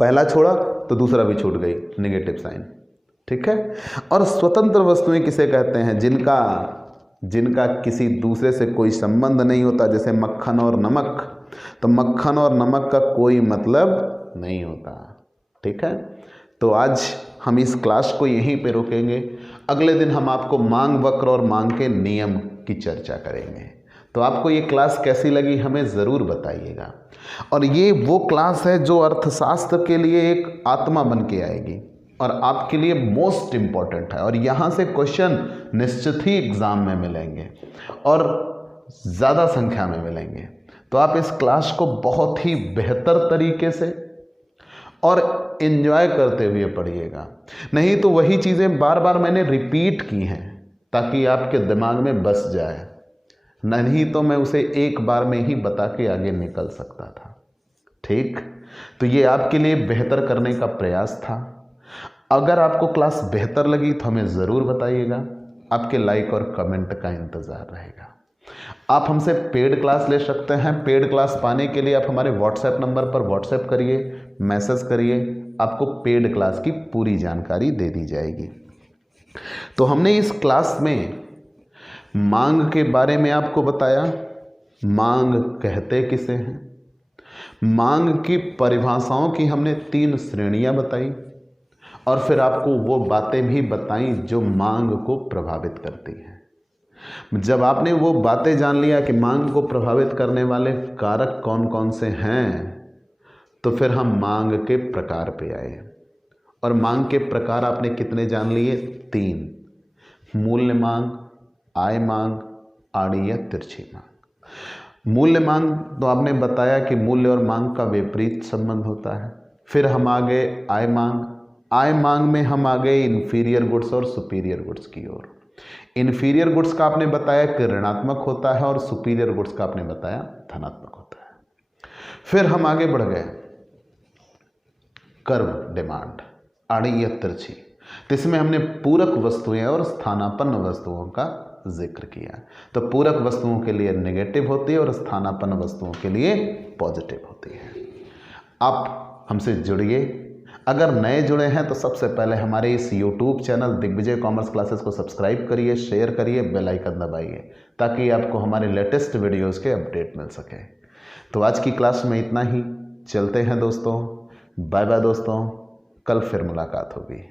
पहला छोड़ा तो दूसरा भी छूट गई, नेगेटिव साइन। ठीक है। और स्वतंत्र वस्तुएं किसे कहते हैं? जिनका किसी दूसरे से कोई संबंध नहीं होता, जैसे मक्खन और नमक। तो मक्खन और नमक का कोई मतलब नहीं होता। ठीक है। तो आज हम इस क्लास को यहीं पे रोकेंगे। अगले दिन हम आपको मांग वक्र और मांग के नियम की चर्चा करेंगे। तो आपको ये क्लास कैसी लगी हमें ज़रूर बताइएगा। और ये वो क्लास है जो अर्थशास्त्र के लिए एक आत्मा बन के आएगी और आपके लिए मोस्ट इम्पॉर्टेंट है। और यहाँ से क्वेश्चन निश्चित ही एग्ज़ाम में मिलेंगे और ज़्यादा संख्या में मिलेंगे। तो आप इस क्लास को बहुत ही बेहतर तरीके से और एंजॉय करते हुए पढ़िएगा। नहीं तो वही चीज़ें बार बार मैंने रिपीट की हैं ताकि आपके दिमाग में बस जाए, नहीं तो मैं उसे एक बार में ही बता के आगे निकल सकता था। ठीक। तो ये आपके लिए बेहतर करने का प्रयास था। अगर आपको क्लास बेहतर लगी तो हमें ज़रूर बताइएगा। आपके लाइक और कमेंट का इंतज़ार रहेगा। आप हमसे पेड क्लास ले सकते हैं। पेड क्लास पाने के लिए आप हमारे व्हाट्सएप नंबर पर व्हाट्सएप करिए, मैसेज करिए, आपको पेड क्लास की पूरी जानकारी दे दी जाएगी। तो हमने इस क्लास में मांग के बारे में आपको बताया। मांग कहते किसे हैं? मांग की परिभाषाओं की हमने 3 श्रेणियां बताई और फिर आपको वो बातें भी बताई जो मांग को प्रभावित करती हैं। जब आपने वो बातें जान लिया कि मांग को प्रभावित करने वाले कारक कौन कौन से हैं, तो फिर हम मांग के प्रकार पे आए। और मांग के प्रकार आपने कितने जान लिए? 3। मूल्य मांग, आय मांग, आड़ी या तिरछी मांग। मूल्य मांग तो आपने बताया कि मूल्य और मांग का विपरीत संबंध होता है। फिर हम आ गए आय मांग। आय मांग में हम आ गए इन्फीरियर गुड्स और सुपीरियर गुड्स की ओर। इन्फीरियर गुड्स का आपने बताया कि ऋणात्मक होता है और सुपीरियर गुड्स का आपने बताया धनात्मक होता है। फिर हम आगे बढ़ गए कर्व डिमांड, आड़ी या तिरछी। तो इसमें हमने पूरक वस्तुएं और स्थानापन्न वस्तुओं का जिक्र किया। तो पूरक वस्तुओं के लिए नेगेटिव होती है और स्थानापन्न वस्तुओं के लिए पॉजिटिव होती है। आप हमसे जुड़िए। अगर नए जुड़े हैं तो सबसे पहले हमारे इस YouTube channel Digvijay commerce classes को सब्सक्राइब करिए, शेयर करिए, बेल आइकन दबाइए ताकि आपको हमारे लेटेस्ट वीडियोस के अपडेट मिल सके। तो आज की क्लास में इतना ही। चलते हैं दोस्तों। बाय बाय दोस्तों। कल फिर मुलाकात होगी।